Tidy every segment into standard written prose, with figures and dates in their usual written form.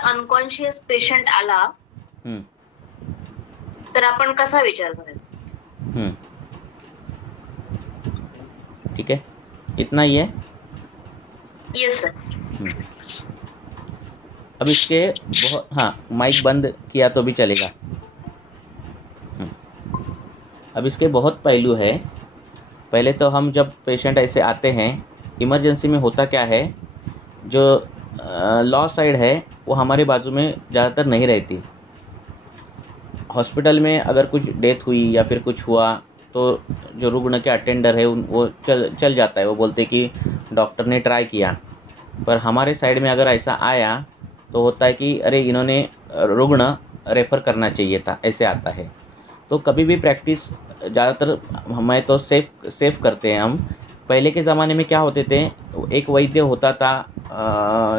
Unconscious patient आला हम्म, तर आपण कसा विचार करायचा? हम्म, ठीक है, इतना ही है। Yes sir. हम्म, अब इसके बहुत, हाँ, माइक बंद किया तो भी चलेगा। हम्म, अब इसके बहुत पहलू है। पहले तो हम जब पेशेंट ऐसे आते हैं, इमरजेंसी में होता क्या है, जो लॉ साइड है वो हमारे बाजू में ज़्यादातर नहीं रहती। हॉस्पिटल में अगर कुछ डेथ हुई या फिर कुछ हुआ तो जो रुग्ण के अटेंडर है वो चल जाता है, वो बोलते कि डॉक्टर ने ट्राई किया। पर हमारे साइड में अगर ऐसा आया तो होता है कि अरे इन्होंने रुग्ण रेफ़र करना चाहिए था, ऐसे आता है। तो कभी भी प्रैक्टिस ज़्यादातर हमें तो सेफ करते हैं हम। पहले के ज़माने में क्या होते थे, एक वैद्य होता था,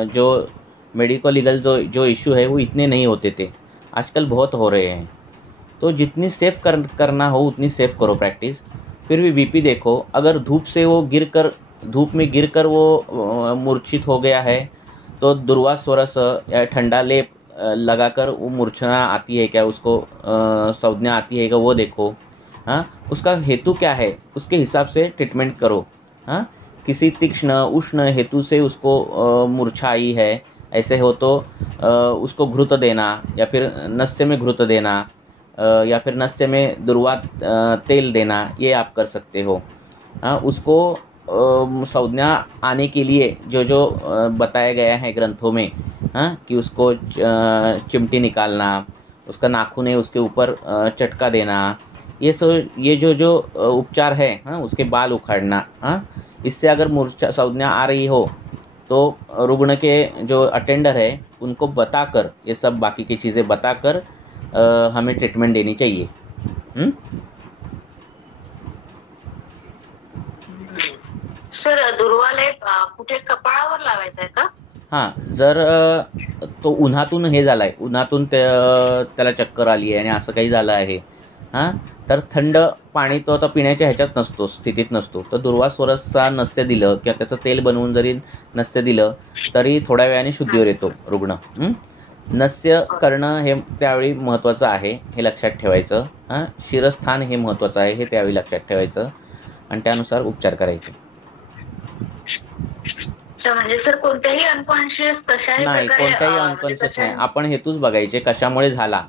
जो मेडिको लीगल जो इशू है वो इतने नहीं होते थे। आजकल बहुत हो रहे हैं। तो जितनी सेफ करना हो उतनी सेफ करो प्रैक्टिस। फिर भी बीपी देखो, अगर धूप में गिरकर वो मूर्छित हो गया है तो दुर्वास स्वरस या ठंडा लेप लगाकर वो मूर्छना आती है क्या, उसको संज्ञा आती है क्या, वो देखो। हाँ, उसका हेतु क्या है उसके हिसाब से ट्रीटमेंट करो। हाँ, किसी तीक्ष्ण उष्ण हेतु से उसको मूर्छा आई है, ऐसे हो तो उसको घृत देना या फिर नस्य में घृत देना, या फिर नस्य में दुर्वा तेल देना, ये आप कर सकते हो। हाँ, उसको संज्ञा आने के लिए जो जो बताया गया है ग्रंथों में, हाँ, कि उसको चिमटी निकालना, उसका नाखून है उसके ऊपर चटका देना, ये जो जो उपचार है, हाँ, उसके बाल उखाड़ना, हाँ, इससे अगर मूर्छा संज्ञा आ रही हो तो रुग्ण के जो अटेंडर है उनको बताकर, ये सब बाकी की चीज़ें बताकर हमें ट्रीटमेंट देनी चाहिए। सर दुर्वालेप कुठे कपाळावर लावायचा आहे का? हां, जर तो उन्हातून हे झाला आहे, उन्हातून त्याला चक्कर आली आहे आणि असं काही झालं आहे, हां, तर थंड पाणी तो आता पिण्याच्या ह्याच्यात नसतो, स्थितीत नसतो. तर दुर्वास स्वरसचा नस्य दिलं किंवा त्याचं तेल बनवून जरी नस्य दिलं तरी थोड्या वेळाने शुद्धीवर येतो रुग्ण. नस्य करणं हे त्यावेळी महत्त्वाचं आहे, हे लक्षात ठेवायचं. हां, शिरस्थान हे महत्त्वाचं आहे, हे त्यावेळी लक्षात ठेवायचं आणि त्यानुसार उपचार करायचे. म्हणजे सर कोणत्याही अनकॉन्शियस कशाही नाही, प्रकारे कोणताही अनकॉन्शियस नाही. आपण हेतूच बघायचे कशामुळे झाला,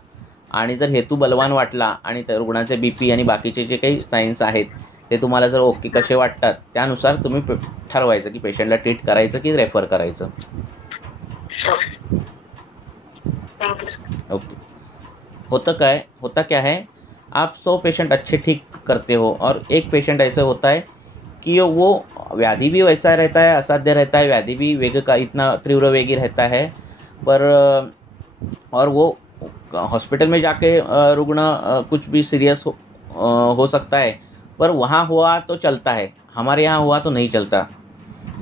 आणि जर हेतू बलवान वाटला आणि त्या रुग्णाचे बीपी आणि बाकीचे जे काही सायन्स आहेत ते तुम्हाला जर ओके कसे वाटतात त्यानुसार तुम्ही ठरवायचं की पेशंटला ट्रीट करायचं की रेफर करायचं. ओके. होता क्या है, आप 100 पेशेंट अच्छे ठीक करते हो और एक पेशेंट ऐसा होता है कि वो व्याधि भी वैसा रहता है, असाध्य रहता है, व्याधि भी वेग का इतना तीव्र वेगी रहता है, पर और वो हॉस्पिटल में जाके रुग्ण कुछ भी सीरियस हो सकता है, पर वहाँ हुआ तो चलता है, हमारे यहाँ हुआ तो नहीं चलता.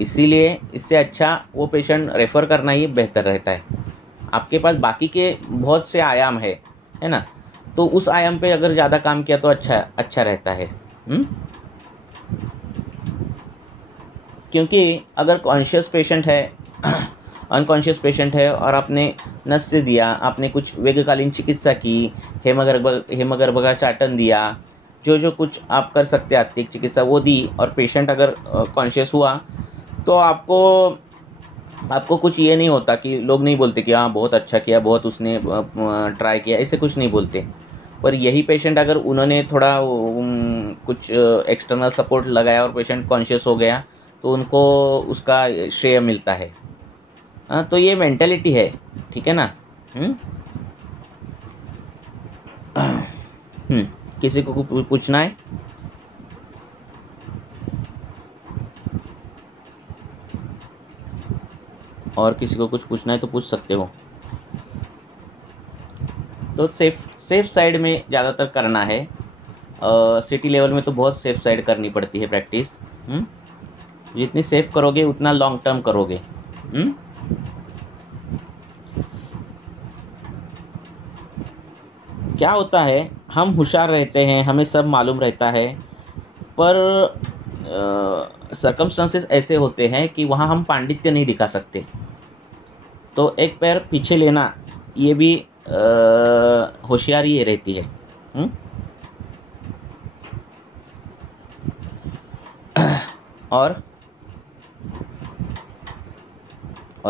इसीलिए इससे अच्छा वो पेशेंट रेफ़र करना ही बेहतर रहता है. आपके पास बाकी के बहुत से आयाम है ना, तो उस आयाम पे अगर ज़्यादा काम किया तो अच्छा रहता है. क्योंकि अगर कॉन्शियस पेशेंट है अनकॉन्शियस पेशेंट है और आपने नस्य दिया, आपने कुछ वेगकालीन चिकित्सा की, हेमगर्भ का चाटन दिया, जो कुछ आप कर सकते हैं आत्तिक चिकित्सा वो दी, और पेशेंट अगर कॉन्शियस हुआ तो आपको कुछ ये नहीं होता कि लोग नहीं बोलते कि हाँ बहुत अच्छा किया, बहुत उसने ट्राई किया, ऐसे कुछ नहीं बोलते. पर यही पेशेंट अगर उन्होंने थोड़ा कुछ एक्सटर्नल सपोर्ट लगाया और पेशेंट कॉन्शियस हो गया तो उनको उसका श्रेय मिलता है. हाँ, तो ये मेंटालिटी है, ठीक है ना. किसी को पूछना है? और किसी को कुछ पूछना है तो पूछ सकते हो. तो सेफ साइड में ज़्यादातर करना है. सिटी लेवल में तो बहुत सेफ साइड करनी पड़ती है प्रैक्टिस. जितनी सेफ करोगे उतना लॉन्ग टर्म करोगे. क्या होता है, हम होशियार रहते हैं, हमें सब मालूम रहता है, पर सर्कमस्टांसेस ऐसे होते हैं कि वहाँ हम पांडित्य नहीं दिखा सकते. तो एक पैर पीछे लेना ये भी होशियारी ये रहती है। और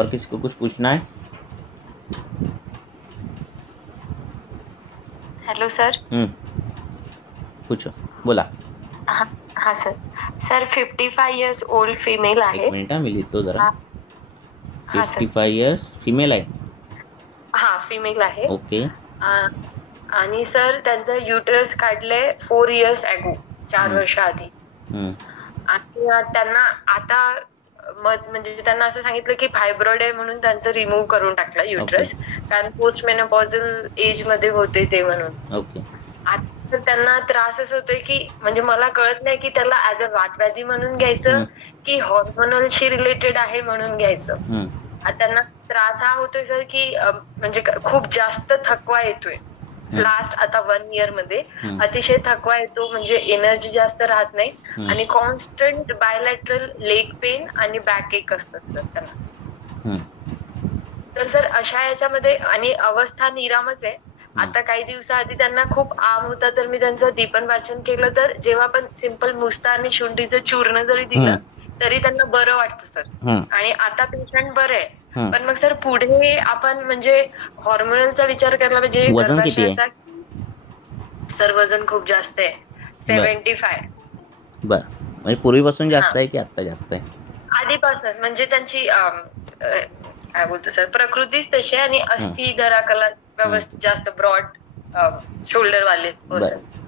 किसी को कुछ पूछना है? Hello sir. पूछो, बोला। हाँ sir. Sir 55 years old female आहे। एक मिनिट मिली तो जरा। हाँ सर। 55 इयर्स फीमेल आहे? हाँ फीमेल आहे। ओके। आणि सर त्यांचं युटरस काढलंय 4 इयर्स अगो, 4 वर्ष आधी। आणि त्यांना आता म्हणजे त्यांना असं सांगितलं की फायब्रॉइड आहे म्हणून त्यांचं रिमूव्ह करून टाकलं युटरस, कारण पोस्ट मेनोपॉझल एज मध्ये होते ते म्हणून। ओके। आता त्यांना त्रास असं होतोय की म्हणजे मला कळत नाही की त्याला ऍज अ वातव्याधी म्हणून घ्यायचं की हॉर्मोनलशी रिलेटेड आहे म्हणून घ्यायचं। त्यांना त्रास हा होतोय सर की म्हणजे खूप जास्त थकवा येतोय लास्ट आता 1 इयर मध्ये, अतिशय थकवा येतो, म्हणजे एनर्जी जास्त राहत नाही आणि कॉन्स्टंट बायलॅटरल लेग पेन आणि बॅक एक असतात सर त्यांना। तर सर अशा याच्यामध्ये आणि अवस्था निरामच आहे। आता काही दिवसाआधी त्यांना खूप आम होता, तर मी त्यांचं दीपन वाचन केलं, तर जेव्हा पण सिंपल मुस्ता आणि शुंठीचं चूर्ण जरी दिलं तरी त्यांना बरं वाटतं सर। आणि आता पेशंट बरं आहे, पण मग सर पुढे आपण म्हणजे हॉर्मोनलचा विचार करायला पाहिजे। वजन किती आहे? सर वजन खूप जास्त आहे, 75। बर, म्हणजे पूर्वीपासून जास्त आहे की आता जास्त आहे? आधीपासूनच, म्हणजे त्यांची काय बोलतो सर प्रकृतीच तशी आहे आणि अस्थि धराकला व्यवस्थित जास्त ब्रॉड शोल्डर वाले।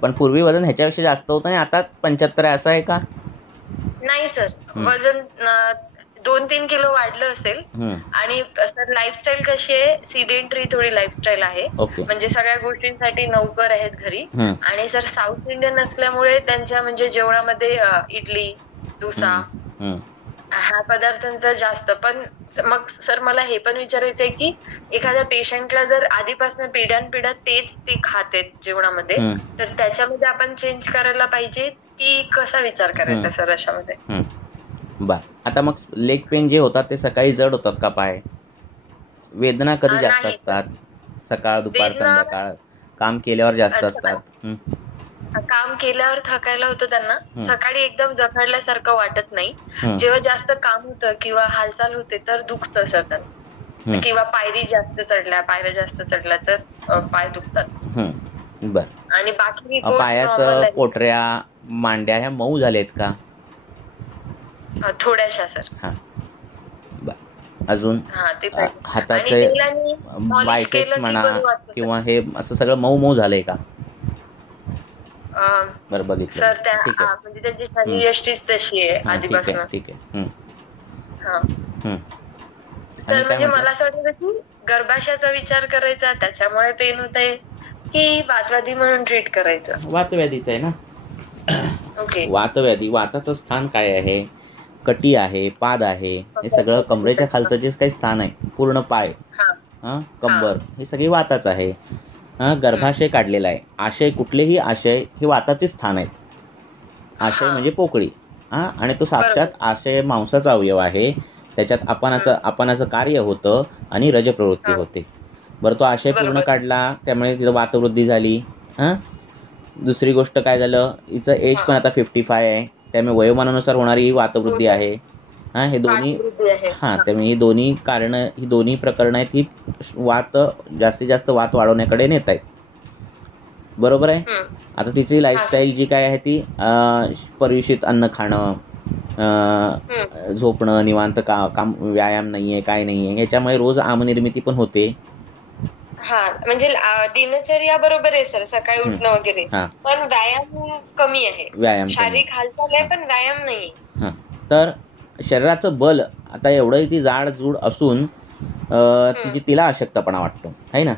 पण पूर्वी वजन ह्याच्यापेक्षा जास्त होतं आणि आता 75 आहे असं आहे का? नाही सर, वजन 2-3 किलो वाढलं असेल। आणि सर लाईफस्टाईल कशी आहे, सिडेंटरी थोडी लाईफस्टाईल आहे, म्हणजे सगळ्या गोष्टींसाठी नौकर आहेत घरी। आणि सर साऊथ इंडियन असल्यामुळे त्यांच्या म्हणजे जेवणामध्ये इडली, डोसा ह्या पदार्थांचं जास्त। पण मग सर मला हे पण विचारायचं आहे की एखाद्या पेशंटला जर आधीपासून पिढ्यानपिढ्या तेच ते खात आहेत जेवणामध्ये, तर त्याच्यामध्ये आपण चेंज करायला पाहिजे की कसा विचार करायचा सर अशामध्ये? बर, आता मग लेग पेन जे होतात ते सकाळी जड होतात का पाय? वेदना कधी जास्त असतात? सकाळ, दुपार, संध्याकाळ? काम केल्यावर जास्त असतात? काम केल्यावर थकायला होतं त्यांना, सकाळी एकदम जखडल्यासारखं वाटत नाही। जेव्हा जास्त काम होतं किंवा हालचाल होते तर दुखतं सर त्यांना, किंवा पायऱ्या जास्त चढल्या तर पाय दुखतात। बर, आणि बाकी पायाचं पोटऱ्या, मांड्या ह्या मऊ झालेत का? थोड्याशा सर। बर, अजून हाताचे बायसेप्स म्हणा किंवा हे असं सगळं मऊ मऊ झालंय का? बरं, बघितलं सर, त्या म्हणजे त्यांची शरीरयष्टीच तशी आहे आधीपासून। ठीक आहे। सर म्हणजे मला असं वाटतं की गर्भाशयाचा विचार करायचा, त्याच्यामुळे पेन होत आहे, की वातव्याधी म्हणून ट्रीट करायचं? वातव्याधीच आहे ना। ओके। वातव्याधी, वाताचं स्थान काय आहे? कटी आहे, पाद आहे, हे सगळं कमरेच्या खालचं जे काही स्थान आहे, पूर्ण पाय, कंबर, हे सगळे वाताच आहे। गर्भाशय काढलेला आहे, आशय, कुठलेही आशय हे वाताचे स्थान आहेत। आशय म्हणजे पोकळी, आणि तो साक्षात आशय मांसाचा अवयव आहे, त्याच्यात आपणाचं कार्य होतं आणि रजप्रवृत्ती होते। बरं, तो आशय पूर्ण काढला, त्यामुळे तिथं वातवृद्धी झाली। दुसरी गोष्ट काय झालं, हिचं एज पण आता 55 आहे, त्यामुळे वयोमानानुसार होणारी ही वातवृद्धी आहे। हे दोन्ही त्यामुळे ही दोन्ही कारणं, ही दोन्ही प्रकरणं आहेत, ही जास्तीत जास्त वात वाढवण्याकडे नेत आहेत। बरोबर आहे? आता तिची लाईफस्टाईल जी काय आहे ती परियुषित अन्न खाणं, झोपणं, निवांत काम, व्यायाम नाहीये, काय नाहीये, याच्यामुळे रोज आमनिर्मिती पण होते। म्हणजे दिनचर्या बरोबर आहे सर, सकाळी उठणं वगैरे, पण व्यायाम कमी आहे, शारीरिक हालचाल आहे पण व्यायाम नाही। तर शरीराचं बल, आता एवढं ती जाड-जूड असून तिला अशक्तपणा वाटतो, है ना?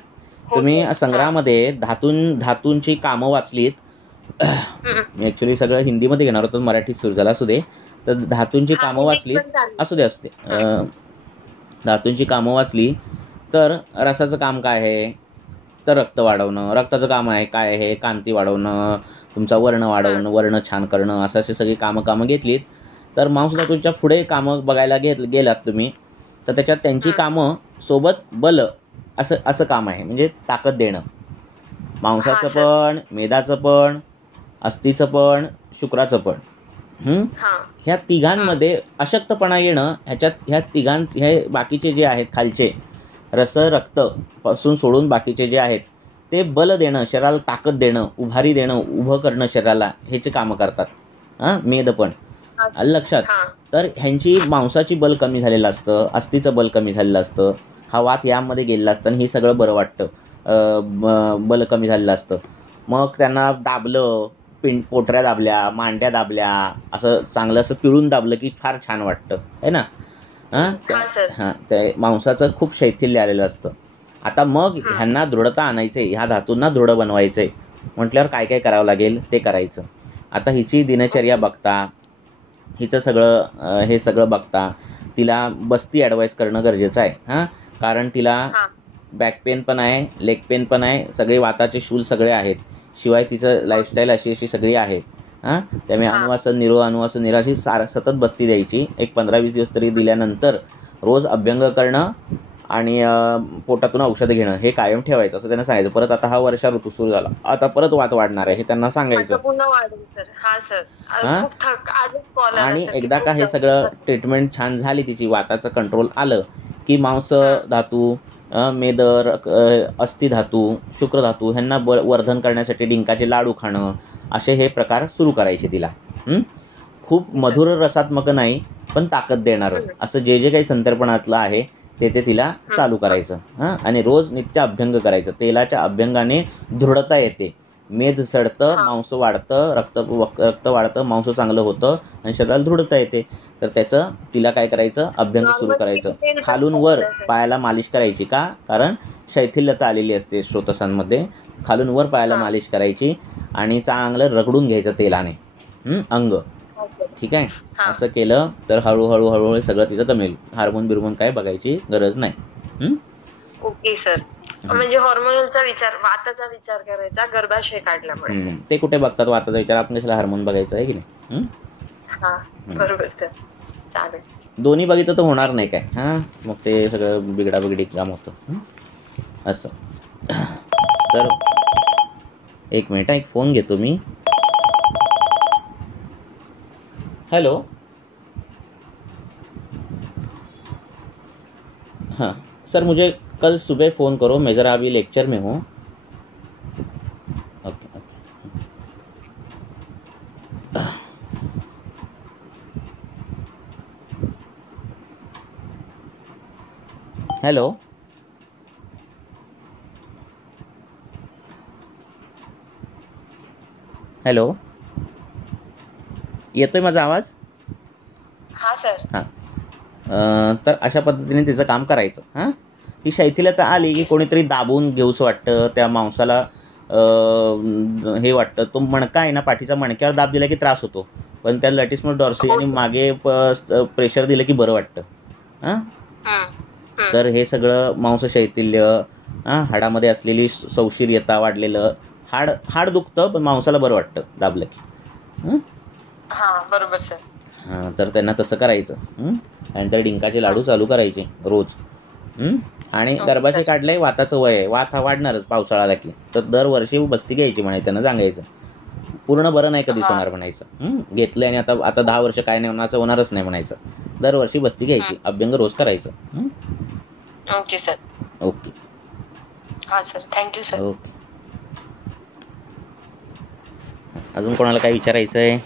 तुम्ही संग्रहामध्ये धातूंची कामं वाचलीत, मी ऍक्च्युली सगळं हिंदीमध्ये घेणार होतो, मराठीत सुरू झाला असू दे, तर धातूंची कामं वाचलीत, असू दे धातूंची कामं वाचली तर रसाचं काम काय आहे? तर रक्त वाढवणं, रक्ताचं काम आहे काय आहे? कांती वाढवणं, तुमचा वर्ण वाढवणं, वर्ण छान करणं, अशी सगळी कामं घेतलीत, तर मांसधातूंच्या पुढे कामं बघायला गेलात तुम्ही तर त्याच्यात त्यांची कामं सोबत बल असं असं काम आहे, म्हणजे ताकद देणं. मांसाचं पण, मेदाचं पण, अस्थिचं पण, शुक्राचं पण. ह्या तिघांमध्ये अशक्तपणा येणं, हे बाकीचे जे आहेत खालचे रस रक्त पासून सोडून बाकीचे जे आहेत ते बल देणं, शरीराला ताकद देणं, उभारी देणं, उभं करणं शरीराला, ह्याचे कामं करतात मेद पण. लक्षात. तर ह्यांची मांसाची बल कमी झालेलं असतं, अस्थिचं बल कमी झालेलं असतं, हा वात यामध्ये गेलेला असतं आणि हे सगळं बरं वाटतं, बल कमी झालेलं असतं. मग त्यांना दाबलं, पोटऱ्या दाबल्या, मांड्या दाबल्या, असं चांगलं असं पिळून दाबलं की फार छान वाटतं, है ना. त्या मांसाचं खूप शैथिल्य आलेलं असतं. आता मग ह्यांना दृढता आणायचे, ह्या धातूंना दृढ बनवायचे म्हटल्यावर काय काय करावं लागेल ते करायचं. आता हिची दिनचर्या बघता, हिचं सगळं हे सगळं बघता तिला बस्ती ॲडवाईस करणं गरजेचं आहे. कारण तिला बॅक पेन पण आहे, लेग पेन पण आहे, सगळे वाताचे शूल सगळे आहेत, शिवाय तिचं लाईफस्टाईल अशी सगळी आहे. त्यामुळे अनुवासन अनुवासन निराशी सतत बस्ती द्यायची. एक 15-20 दिवस तरी दिल्यानंतर रोज अभ्यंग करणं आणि पोटातून औषधं घेणं हे कायम ठेवायचं असं त्यांना सांगायचं. परत आता हा वर्षा ऋतू सुरू झाला, आता परत वात वाढणार आहे हे त्यांना सांगायचं. आणि एकदा का हे सगळं ट्रीटमेंट छान झाली, तिची वाताचं कंट्रोल आलं की मांस धातू, मेद, अस्थि धातू, शुक्र धातू ह्यांना वर्धन करण्यासाठी डिंकाचे लाडू खाणं, असे हे प्रकार सुरू करायचे तिला. खूप मधुर रसात्मक नाही पण ताकद देणार असं जे जे काही संतर्पणातलं आहे ते तिला चालू करायचं. आणि रोज नित्य अभ्यंग करायचं. तेलाच्या अभ्यंगाने दृढता येते, मेद सडतं, मांस वाढतं, रक्त वाढतं, मांस चांगलं होतं आणि शरीराला दृढता येते. तर त्याचं तिला काय करायचं, अभ्यंग सुरू करायचं. खालून वर पायाला मालिश करायची. का? कारण शैथिल्यता आलेली असते स्रोतसांमध्ये. खालून वर पायाला मालिश करायची आणि चांगलं रगडून घ्यायचं तेलाने अंग. ठीक आहे. असं केलं तर हळूहळू सगळं तिचं कमी होईल. हार्मोन बिर्मोन काय बघायची गरज नाही. Okay sir. म्हणजे हॉर्मोनचा विचार, वाताचा विचार करायचा गर्भाशय काढल्यामुळे. ते कुठे बघतात वाताचा विचार, आपण कशाला हार्मोन बघायचं आहे की नाही. बरोबर सर. चालेल. दोन्ही बघितलं तर होणार नाही काय. मग ते सगळं बिघडाबिघडी काम होतं असं. तर एक मिनिट, एक फोन घेतो मी. हेलो. हाँ सर, मुझे कल सुबह फ़ोन करो, मैं ज़रा अभी लेक्चर में हूँ. ओके. हेलो. हॅलो, येतोय माझा आवाज? हा सर. तर अशा पद्धतीने तिचं काम करायचं. ही शैथिल्यता आली की कोणीतरी दाबून घेऊच वाटतं, त्या मांसाला हे वाटतं. तो मणका आहे ना, पाठीचा मणक्यावर दाब दिला की त्रास होतो, पण त्या लॅटिस्मस डॉर्सी आणि मागे प्रेशर दिलं की बरं वाटतं. तर हे सगळं मांस शैथिल्य, हाडामध्ये असलेली सौशिर्यता वाढलेलं, हाड दुखतं पण मांसाला बरं वाटतं दाबलं की. बरोबर सर. तर त्यांना तसं करायचं. नंतर डिंकाचे लाडू चालू करायचे रोज. आणि गर्भाशय काढलंय, वाताचं वय आहे, वात हा वाढणारच पावसाळा आला की. तर दरवर्षी बस्ती घ्यायची म्हणायचं, त्यांना सांगायचं. पूर्ण बरं नाही कधीच होणार म्हणायचं. घेतलंय आणि आता 10 वर्ष काय नाही होणार असं होणारच नाही म्हणायचं. दरवर्षी बस्ती घ्यायची, अभ्यंग रोज करायचं. Okay sir. ओके. हा सर, थँक्यू सर. ओके. अजून कोणाला काय विचारायचं आहे?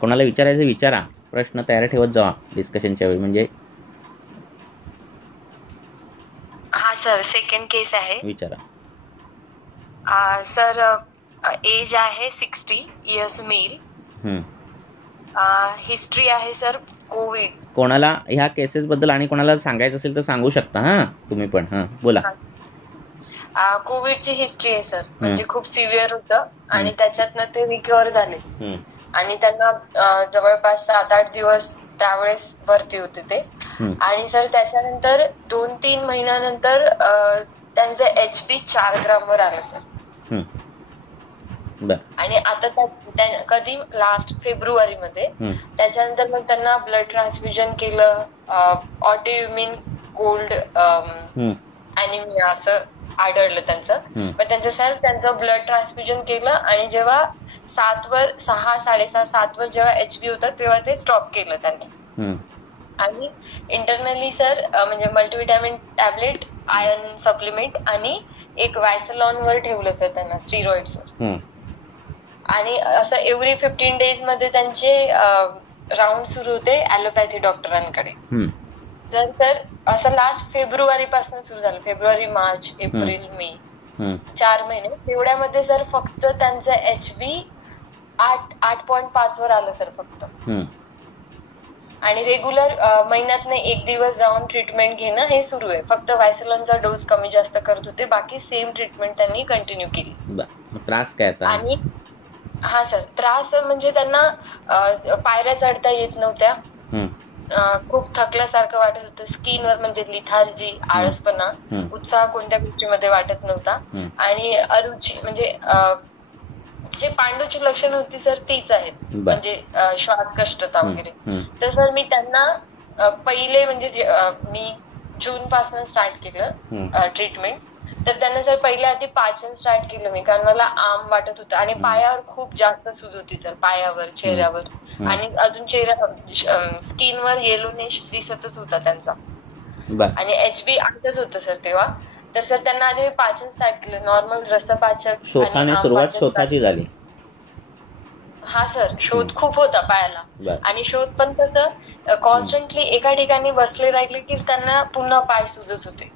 कोणाला विचारायचं विचारा, प्रश्न तयार ठेवत जावा डिस्कशनच्या वेळी. म्हणजे हा सर, सेकंड केस आहे. विचारा. सर, एज आहे 60 इयर्स मेल. हिस्ट्री आहे सर कोविड. कोणाला ह्या केसेस बद्दल आणि कोणाला सांगायचं असेल तर सांगू शकता तुम्ही पण. बोला. कोविडची हिस्ट्री आहे सर. म्हणजे खूप सिव्हिअर होतं आणि त्याच्यातनं ते रिकव्हर झाले आणि त्यांना जवळपास 7-8 दिवस त्यावेळेस भरती होते ते. आणि सर त्याच्यानंतर 2-3 महिन्यानंतर त्यांचं HP 4 ग्रामवर आलं सर. बर. आणि आता कधी लास्ट फेब्रुवारी मध्ये त्याच्यानंतर मग त्यांना ब्लड ट्रान्सफ्युजन केलं, ऑटोइम्युन कोल्ड अॅनिमिया असं आढळलं त्यांचं. पण त्यांचं ब्लड ट्रान्सफ्युजन केलं आणि जेव्हा 6-7 जेव्हा HB होता तेव्हा ते स्टॉप केलं त्यांनी. आणि इंटरनली सर म्हणजे मल्टीव्हिटॅमिन टॅबलेट, आयर्न सप्लिमेंट आणि एक वायसलॉन वर ठेवलं सर त्यांना, स्टिरॉइड्सवर. आणि असं एव्हरी 15 days मध्ये त्यांचे राऊंड सुरू होते ऍलोपॅथी डॉक्टरांकडे. तर सर असं लास्ट फेब्रुवारी पासून सुरू झालं, फेब्रुवारी, मार्च, एप्रिल, मे 4 महिने. तेवढ्यामध्ये सर फक्त त्यांचं HB 8.5 वर आलं सर फक्त. आणि रेग्युलर महिन्यातनं 1 दिवस जाऊन ट्रीटमेंट घेणं हे सुरू आहे. फक्त वायसलॉनचा डोस कमी जास्त करत होते, बाकी सेम ट्रीटमेंट त्यांनी कंटिन्यू केली. त्रास काय आता? आणि हा सर त्रास म्हणजे त्यांना पायऱ्या चढता येत नव्हत्या, खूप थकल्यासारखं वाटत होतं, स्किनवर म्हणजे लिथार्जी, आळसपणा, उत्साह कोणत्या गोष्टीमध्ये वाटत नव्हता. आणि अरुची म्हणजे जे पांडूची लक्षणं होती सर तीच आहेत, म्हणजे श्वास कष्टता वगैरे. तर सर मी त्यांना पहिले म्हणजे मी जून पासून स्टार्ट केलं ट्रीटमेंट. तर त्यांना सर पहिल्या आधी पाचन स्टार्ट केलं मी, कारण मला आम वाटत होतं आणि पायावर खूप जास्त सूज होती सर, पायावर, चेहऱ्यावर. आणि अजून स्किनवर येलोनेश दिसतच होता त्यांचा. आणि HB 8च होतं सर तेव्हा. तर सर त्यांना आधी मी पाचन स्टार्ट केलं, नॉर्मल रसपाचक. सुरुवात शोधाची झाली. हा सर शोध खूप होता पायाला. आणि शोध पण कसं कॉन्स्टंटली एका ठिकाणी बसले राहिले की त्यांना पुन्हा पाय सुजत होते.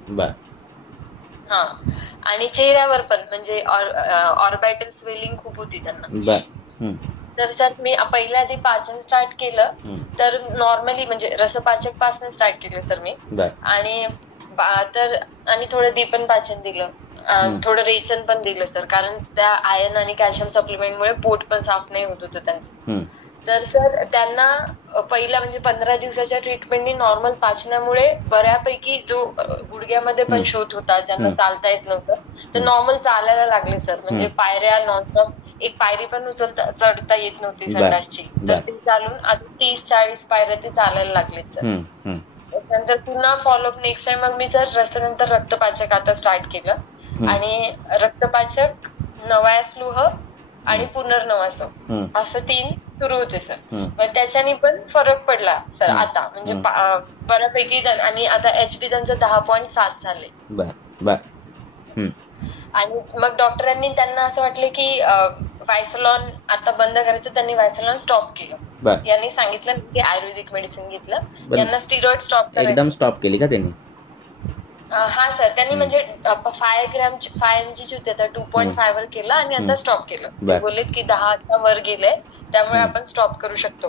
हा. आणि चेहऱ्यावर पण म्हणजे ऑर्बिटल स्वेलिंग खूप होती त्यांना. तर सर मी पहिल्या आधी पाचन स्टार्ट केलं, तर नॉर्मली म्हणजे रसपाचक पासून स्टार्ट केलं सर मी. आणि थोडं दीपन पाचन दिलं, थोडं रेचन पण दिलं सर, कारण त्या आयर्न आणि कॅल्शियम सप्लिमेंटमुळे पोट पण साफ नाही होत होतं त्यांचं. तर सर त्यांना पहिला म्हणजे 15 दिवसाच्या ट्रीटमेंटनी नॉर्मल पाचनामुळे बऱ्यापैकी जो गुडघ्यामध्ये पण शोध होता, ज्यांना चालता येत नव्हतं, तर नॉर्मल चालायला लागले सर. म्हणजे पायऱ्या नॉनस्टॉप, एक पायरी पण चढता येत नव्हती संडासची, तर ती चालून आता 30-40 पायऱ्या ते चालायला लागलेत सर. त्यानंतर पुन्हा फॉलोअप नेक्स्ट टाइम मग मी सर रसानंतर रक्तपाचक आता स्टार्ट केलं. आणि रक्तपाचक, नवायस्लुह आणि पुनर्नवासव असं 3 सुरू होते सर. मग त्याच्याने पण फरक पडला सर आता, म्हणजे बऱ्यापैकी. आणि आता HB त्यांचं 10.7 झाले. आणि मग डॉक्टरांनी त्यांना असं वाटलं की वायसलॉन आता बंद करायचं, त्यांनी वायसलॉन स्टॉप केलं. यांनी सांगितलं की आयुर्वेदिक मेडिसिन घेतलं, यांना स्टिरॉइड स्टॉप करायचं. एकदम स्टॉप केली का त्यांनी? हा सर त्यांनी म्हणजे 5 mg होते आता 2.5 वर केलं आणि आता स्टॉप केलं. बोललेत की 10 वर गेले, त्यामुळे आपण स्टॉप करू शकतो.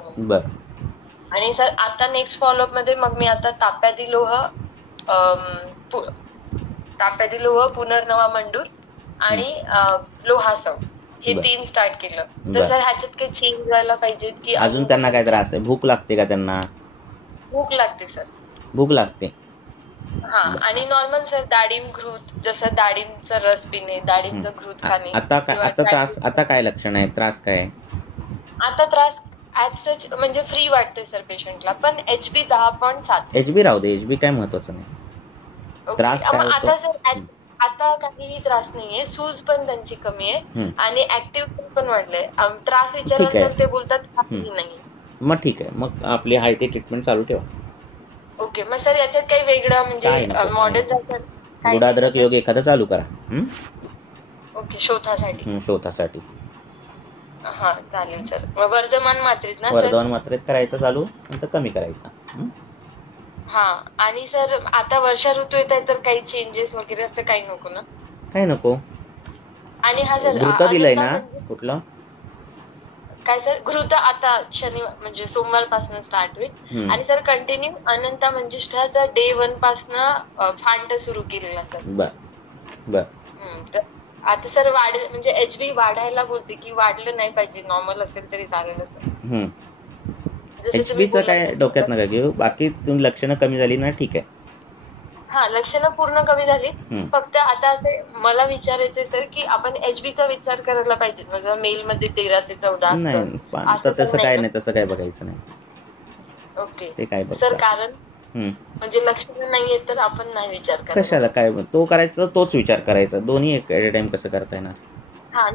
आणि सर आता नेक्स्ट फॉलोअप मध्ये मग मी आता ताप्यादिलोह, पुनर्नवा मंडूर आणि लोहासव हे 3 स्टार्ट केलं. तर सर ह्याच्यात काही चेंज व्हायला पाहिजे की अजून त्यांना काय त्रास आहे? भूक लागते का त्यांना? भूक लागते सर. भूक लागते. हा. आणि नॉर्मल सर डाळिंब घृत, जसं डाळिंबचा रस पिणे, डाळिंबचं घृत खाणे. आता काय लक्षण आहे? त्रास काय आहे आता? त्रास ऍज सच म्हणजे फ्री वाटते सर पेशंटला, पण HB 10.7. HB राहू दे, HB काय महत्वाचं नाही. त्रास आता सर आता काहीही त्रास नाहीये, सूज पण त्यांची कमी आहे आणि ऍक्टिव्ह पण वाढले. त्रास विचारल्यानंतर ते बोलतात काही नाही. मग ठीक आहे, मग आपली आहे ते ट्रीटमेंट चालू ठेवा. ओके. मग सर याच्यात काही वेगळं म्हणजे मॉडेल गुडाद्रक योग एखादा चालू करा. ओके. शोधासाठी. हा चालेल सर. वर्धमान मात्रेत ना? वर्धमान मात्रेत करायचं चालू, नंतर कमी करायचं. हा. आणि सर आता वर्षा ऋतू येत आहे, तर काही चेंजेस वगैरे असं काही नको ना? काही नको. आणि हा सर घृत दिलंय ना? कुठलं काय सर? घृत आता शनिवार म्हणजे सोमवार पासून स्टार्ट होईल. आणि सर कंटिन्यू अनंता मंजुष्ठाचा डे 1 पासून फांड सुरू केलेला सर. तर आता सर म्हणजे HB वाढायला बोलते की वाढलं नाही पाहिजे, नॉर्मल असेल तरी चालेल सर. HBचं काय डोक्यात नका घेऊ, बाकी तुम्ही लक्षणं कमी झाली ना ठीक आहे. लक्षणं पूर्ण कमी झाली. फक्त आता असे मला विचारायचंय सर की आपण HB चा विचार करायला पाहिजे, म्हणजे मेल मध्ये 13 ते 14 नाही, तसं काय नाही, तसं काय बघायचं नाही. ओके ते काय सर, कारण म्हणजे लक्षणं नाहीये तर आपण नाही विचार करायचा. कशाला, काय तो करायचा तर तोच विचार करायचा, दोन्ही ॲट अ टाइम कसं करता येणार?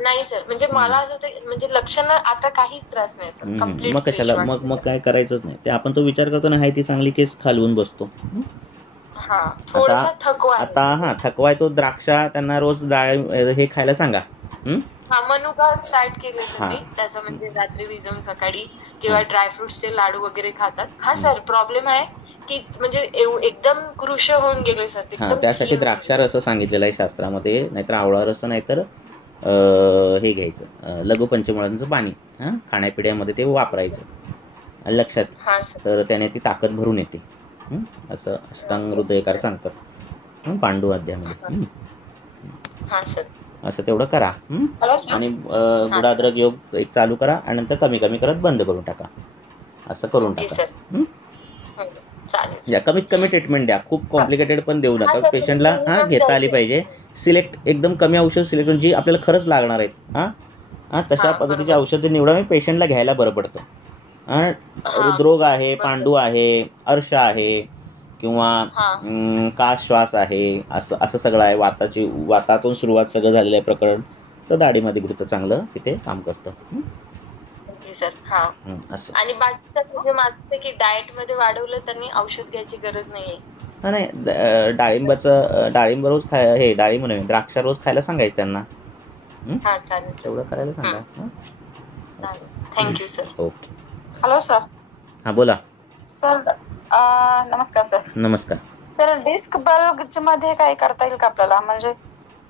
नाही सर, म्हणजे मला असं होतं म्हणजे लक्षणं आता काहीच त्रास नाही सर, कंप्लीट. मग कशाला, मग काय करायचंच नाही ते. आपण तो विचार करतो ना, हाय ती चांगली केस खालवून बसतो. थोडासा थकवा आता थकवा आहे तो. द्राक्षा त्यांना रोज हे खायला सांगा. मनुका स्टार्ट केले सर मी, त्याचं म्हणजे रात्री भिजवून सकाळी किंवा ड्रायफ्रुट्सचे लाडू वगैरे खातात. सर प्रॉब्लेम आहे की म्हणजे एकदम कृश होऊन गेले सर ते. त्यासाठी द्राक्षा रस सांगितलेला आहे शास्त्रामध्ये, नाहीतर आवळा रस, नाहीतर हे घ्यायचं लघुपंचमळाचं पाणी खाण्यापिण्यामध्ये ते वापरायचं लक्षात. तर त्याने ती ताकद भरून येते असं अष्टांग हृदयकार सांगतात पांडू अध्यायामध्ये. असं तेवढं करा. आणि गुडाद्रक योग एक चालू करा आणि नंतर कमी कमी करत बंद करून टाका. असं करून टाका. कमीत कमी ट्रीटमेंट द्या, खूप कॉम्प्लिकेटेड पण देऊ नका. पेशंटला घेता आली पाहिजे. सिलेक्ट एकदम कमी औषध सिलेक्ट करून जी आपल्याला खरंच लागणार आहेत तशा पद्धतीची औषधं निवडा. पेशंटला घ्यायला बरं पडतं. हृदरोग आहे, पांडू आहे, अर्श आहे किंवा कास श्वास आहे, असं सगळं आहे. वातातून सुरुवात सगळं झालेलं आहे प्रकरण, तर दाढीमध्ये घुरतं चांगलं तिथे काम करतं. आणि बाकीचं माझं की डाएट मध्ये वाढवलं त्यांनी औषध घ्यायची गरज नाहीये. नाही, डाळिंब रोज हे डाळिंब नव्हे द्राक्षा रोज खायला सांगायचं त्यांना. तेवढं करायला सांगा. Thank you sir. Okay. Hello sir. बोला सर. नमस्कार सर. नमस्कार सर. डिस्क बल्ज मध्ये काय करता येईल का आपल्याला, म्हणजे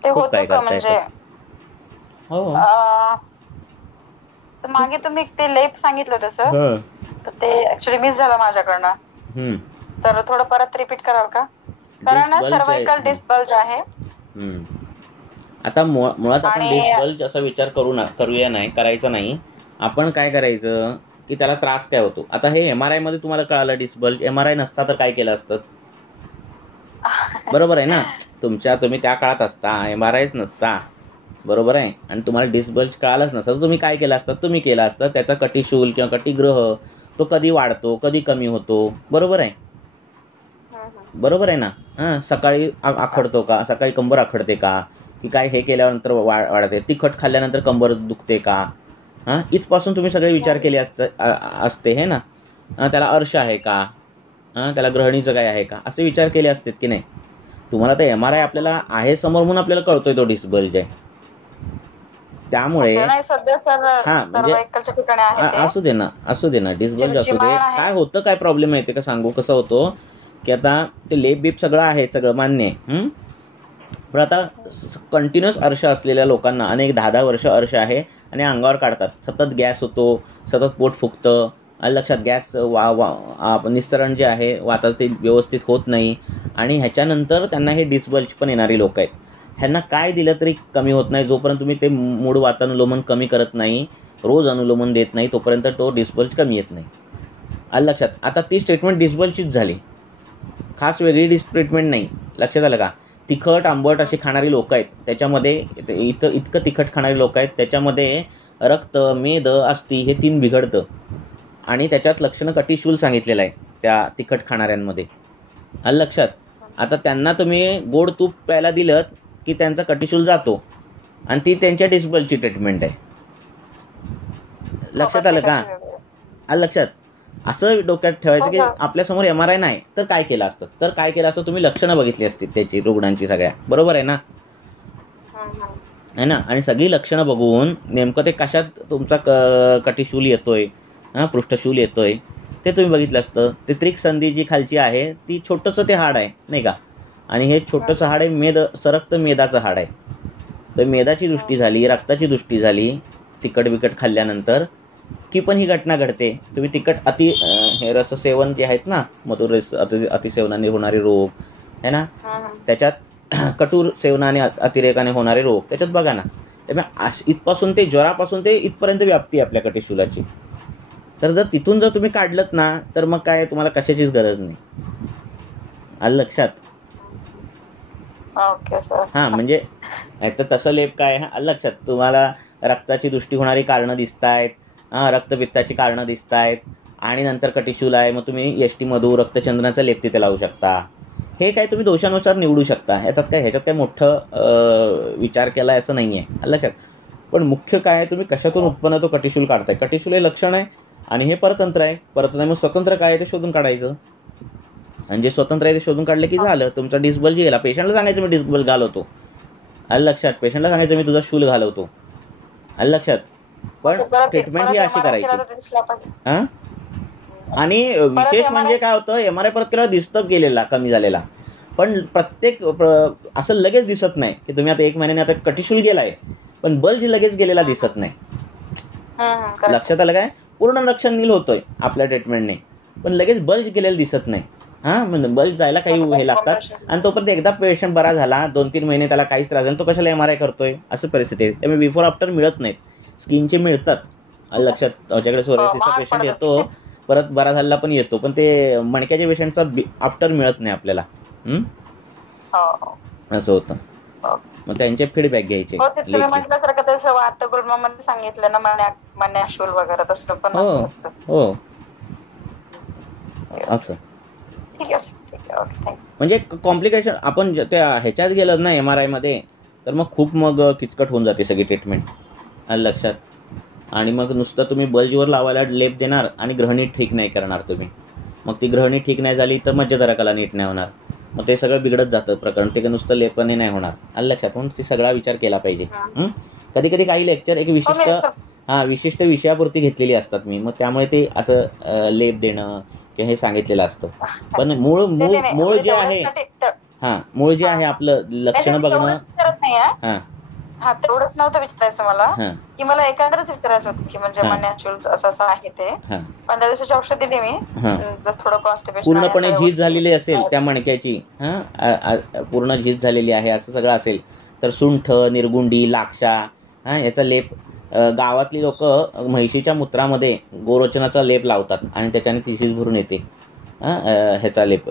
ते होतं का? म्हणजे मागे तुम्ही ते लेप सांगितलं होतं सर, तर ते ऍक्च्युली मिस झालं माझ्याकडनं, तर थोडं परत रिपीट कराल का? कारण सर्वायकल डिस्क बल्ज आहे. आता मुळात आपण डिस्क बल्ज असा विचार करूया नाही, करायचा नाही. आपण काय करायचं की त्याला त्रास काय होतो. आता हे MRI मध्ये तुम्हाला कळालं डिस्क बल्ज. MRI नसता तर काय केलं असतं? बरोबर आहे ना. तुम्ही त्या काळात असता, MRIच नसता, बरोबर आहे, आणि तुम्हाला डिस्क बल्ज कळालंच नसतं, तुम्ही काय केलं असतं? तुम्ही केलं असतं त्याचा कटिशूल किंवा कटिग्रह तो कधी वाढतो, कधी कमी होतो, बरोबर आहे, बरोबर आहे ना. सकाळी आखडतो का, सकाळी कंबर आखडते का, की काय हे केल्यानंतर वाढते, तिखट खाल्ल्यानंतर कंबर दुखते का, इथपासून तुम्ही सगळे विचार केले असते हे ना. त्याला अर्श आहे का, त्याला ग्रहणीचं काय आहे का, असे विचार केले असतात की नाही. तुम्हाला तर MRI आपल्याला आहे समोर म्हणून आपल्याला कळतोय तो डिस्क बल्ज आहे. त्यामुळे असू दे ना डिस्क बल्ज असू दे. काय होतं, काय प्रॉब्लेम आहे ते का सांगू. कसं होतं की आता ते लेप बीप सगळं आहे, सगळं मान्य आहे, पण आता कंटिन्युअस अर्श असलेल्या लोकांना अनेक 10-10 वर्ष अर्श आहे आणि अंगावर काढतात, सतत गॅस होतो, सतत पोट फुगतं, लक्षात. गॅस निस्सरण जे आहे वाताचं ते व्यवस्थित होत नाही, आणि ह्याच्यानंतर त्यांना हे डिस्क बल्ज पण येणारी लोक आहेत. ह्यांना काय दिलं तरी कमी होत नाही. जोपर्यंत तुम्ही ते मूळ वातानुलोमन कमी करत नाही, रोज अनुलोमन देत नाही, तोपर्यंत तो डिस्क बल्ज कमी येत नाही. लक्षात. आता ती ट्रीटमेंट डिस्क बल्जचीच झाली, खास वेगळी डिस्क ट्रीटमेंट नाही. लक्षात आलं का. तिखट आंबट अशी खाणारी लोक आहेत, त्याच्यामध्ये इतकं तिखट खाणारी लोक आहेत, त्याच्यामध्ये रक्त, मेद, अस्थी हे 3 बिघडतं, आणि त्याच्यात लक्षणं कटिशूल सांगितलेलं आहे त्या तिखट खाणाऱ्यांमध्ये. लक्षात. आता त्यांना तुम्ही गोड तूप प्यायला दिलं की त्यांचा कटिशूल जातो, आणि ती त्यांच्या डिस्क बल्जची ट्रीटमेंट आहे. लक्षात आलं का. लक्षात. असं डोक्यात ठेवायचं की आपल्यासमोर MRI नाही तर काय केलं असतं, तुम्ही लक्षणं बघितली असतील त्याची रुग्णांची सगळ्या, बरोबर आहे ना, है ना. आणि सगळी लक्षणं बघून नेमकं ते कशात तुमचा कटिशूल येतोय, पृष्ठशूल येतोय, ते तुम्ही बघितलं असतं. ते त्रिक संधी जी खालची आहे ती छोटंसं ते हाड आहे नाही का, आणि हे छोटंसं हाड आहे सरक्त मेदाचं हाड आहे. तर मेदाची दृष्टी झाली, रक्ताची दृष्टी झाली तिखट बिकट खाल्ल्यानंतर की पण ही घटना घडते. तुम्ही तिखट हे रससेवन जे आहेत ना, मधुर रस अतिसेवनाने होणारे रोग है ना, त्याच्यात कटूर सेवनाने अतिरेकाने होणारे रोग त्याच्यात बघा ना. त्यामुळे इथपासून ते ज्वरापासून ते इथपर्यंत व्याप्ती आहे आपल्या कटिशूलाची. तर जर तिथून जर तुम्ही काढलत ना तर मग काय तुम्हाला कशाचीच गरज नाही. आलं लक्षात. Okay sir. हां, म्हणजे नाहीतर तसं लेप काय लक्षात, तुम्हाला रक्ताची दृष्टी होणारी कारणं दिसत आहेत, रक्तपित्ताची कारणं दिसत आहेत, आणि नंतर कटिशूल आहे, मग तुम्ही यष्टी मधू रक्तचंदनाचा लेप तिथे लावू शकता. हे काय तुम्ही दोषानुसार निवडू शकता. ह्याच्यात काय मोठं विचार केला आहे असं नाही आहे, लक्षात. पण मुख्य काय आहे, तुम्ही कशातून उत्पन्न तो कटिशूल काढताय. कटिशूल हे लक्षण आहे आणि हे परतंत्र आहे. मग स्वतंत्र काय आहे ते शोधून काढायचं, आणि जे स्वतंत्र आहे ते शोधून काढलं की झालं. तुमचा डिस्बल गेला, पेशंटला सांगायचं मी डिस्बल घालवतो, लक्षात. पेशंटला सांगायचं मी तुझा शूल घालवतो, लक्षात. पण ट्रीटमेंट ही अशी करायची. आणि विशेष म्हणजे काय होतं, MRI परत केल्यावर दिसतं गेलेला, कमी झालेला. पण प्रत्येक असं लगेच दिसत नाही की तुम्ही आता 1 महिन्याने आता कटिशूल गेलाय, पण बल्ज लगेच गेलेला दिसत नाही. लक्षात आलं काय. पूर्ण रक्षण नील होतोय आपल्या ट्रीटमेंटने, पण लगेच बल्ज गेलेला दिसत नाही. म्हणजे बल्ज जायला काही हे लागतात, आणि तोपर्यंत एकदा पेशंट बरा झाला, 2-3 महिने त्याला काहीच त्रास झाला, तो कशाला MRI करतोय, असं परिस्थिती आहे. त्यामुळे बिफोर आफ्टर मिळत नाहीत. स्किनचे मिळतात, लक्षात. त्याच्याकडे सोरायसिसचा पेशंट येतो, परत बरा झालेला पण येतो, पण ते मणक्याच्या पेशंटचा आफ्टर मिळत नाही आपल्याला. असं होतं. मग त्यांचे फीडबॅक घ्यायचे. सांगितलं ना मन्याशूल वगैरे तसं पण. हो असं. म्हणजे कॉम्प्लिकेशन आपण त्या ह्याच्यात गेलं ना MRI मध्ये, तर मग खूप किचकट होऊन जाते सगळी ट्रीटमेंट, लक्षात. आणि मग नुसतं तुम्ही बल्जवर लावायला लेप देणार आणि ग्रहणी ठीक नाही करणार तुम्ही. मग ती ग्रहणी ठीक नाही झाली तर मध्यधराकाला नीट नाही होणार, मग ते सगळं बिघडत जातं प्रकरण. ते नुसतं लेपने नाही होणार, लक्षात. म्हणून ती सगळा विचार केला पाहिजे. कधी कधी काही लेक्चर एक विशिष्ट विषयापुरती घेतलेली असतात मी, मग त्यामुळे ते असं लेप देणं किंवा हे सांगितलेलं असतं. पण मूळ जे आहे, मूळ जे आहे आपलं लक्षणं बघणं. तेवढंच नव्हतं विचारायचं मला, की मला एकंदरच विचारायचं होतं की म्हणजे मन्याचूल असं आहे ते. 15 दिवसाची औषध दिली मी, जस्ट थोडं कॉन्स्टिपेशन. पूर्णपणे झीज झालेली असेल त्या मणक्याची, पूर्ण झीज झालेली आहे असं सगळं असेल तर सुंठ, निर्गुंडी, लाक्षा याचा लेप. गावातली लोक म्हैशीच्या मूत्रामध्ये गोरोचनाचा लेप लावतात आणि त्याच्याने तिसीज भरून येते. ह्याचा लेप,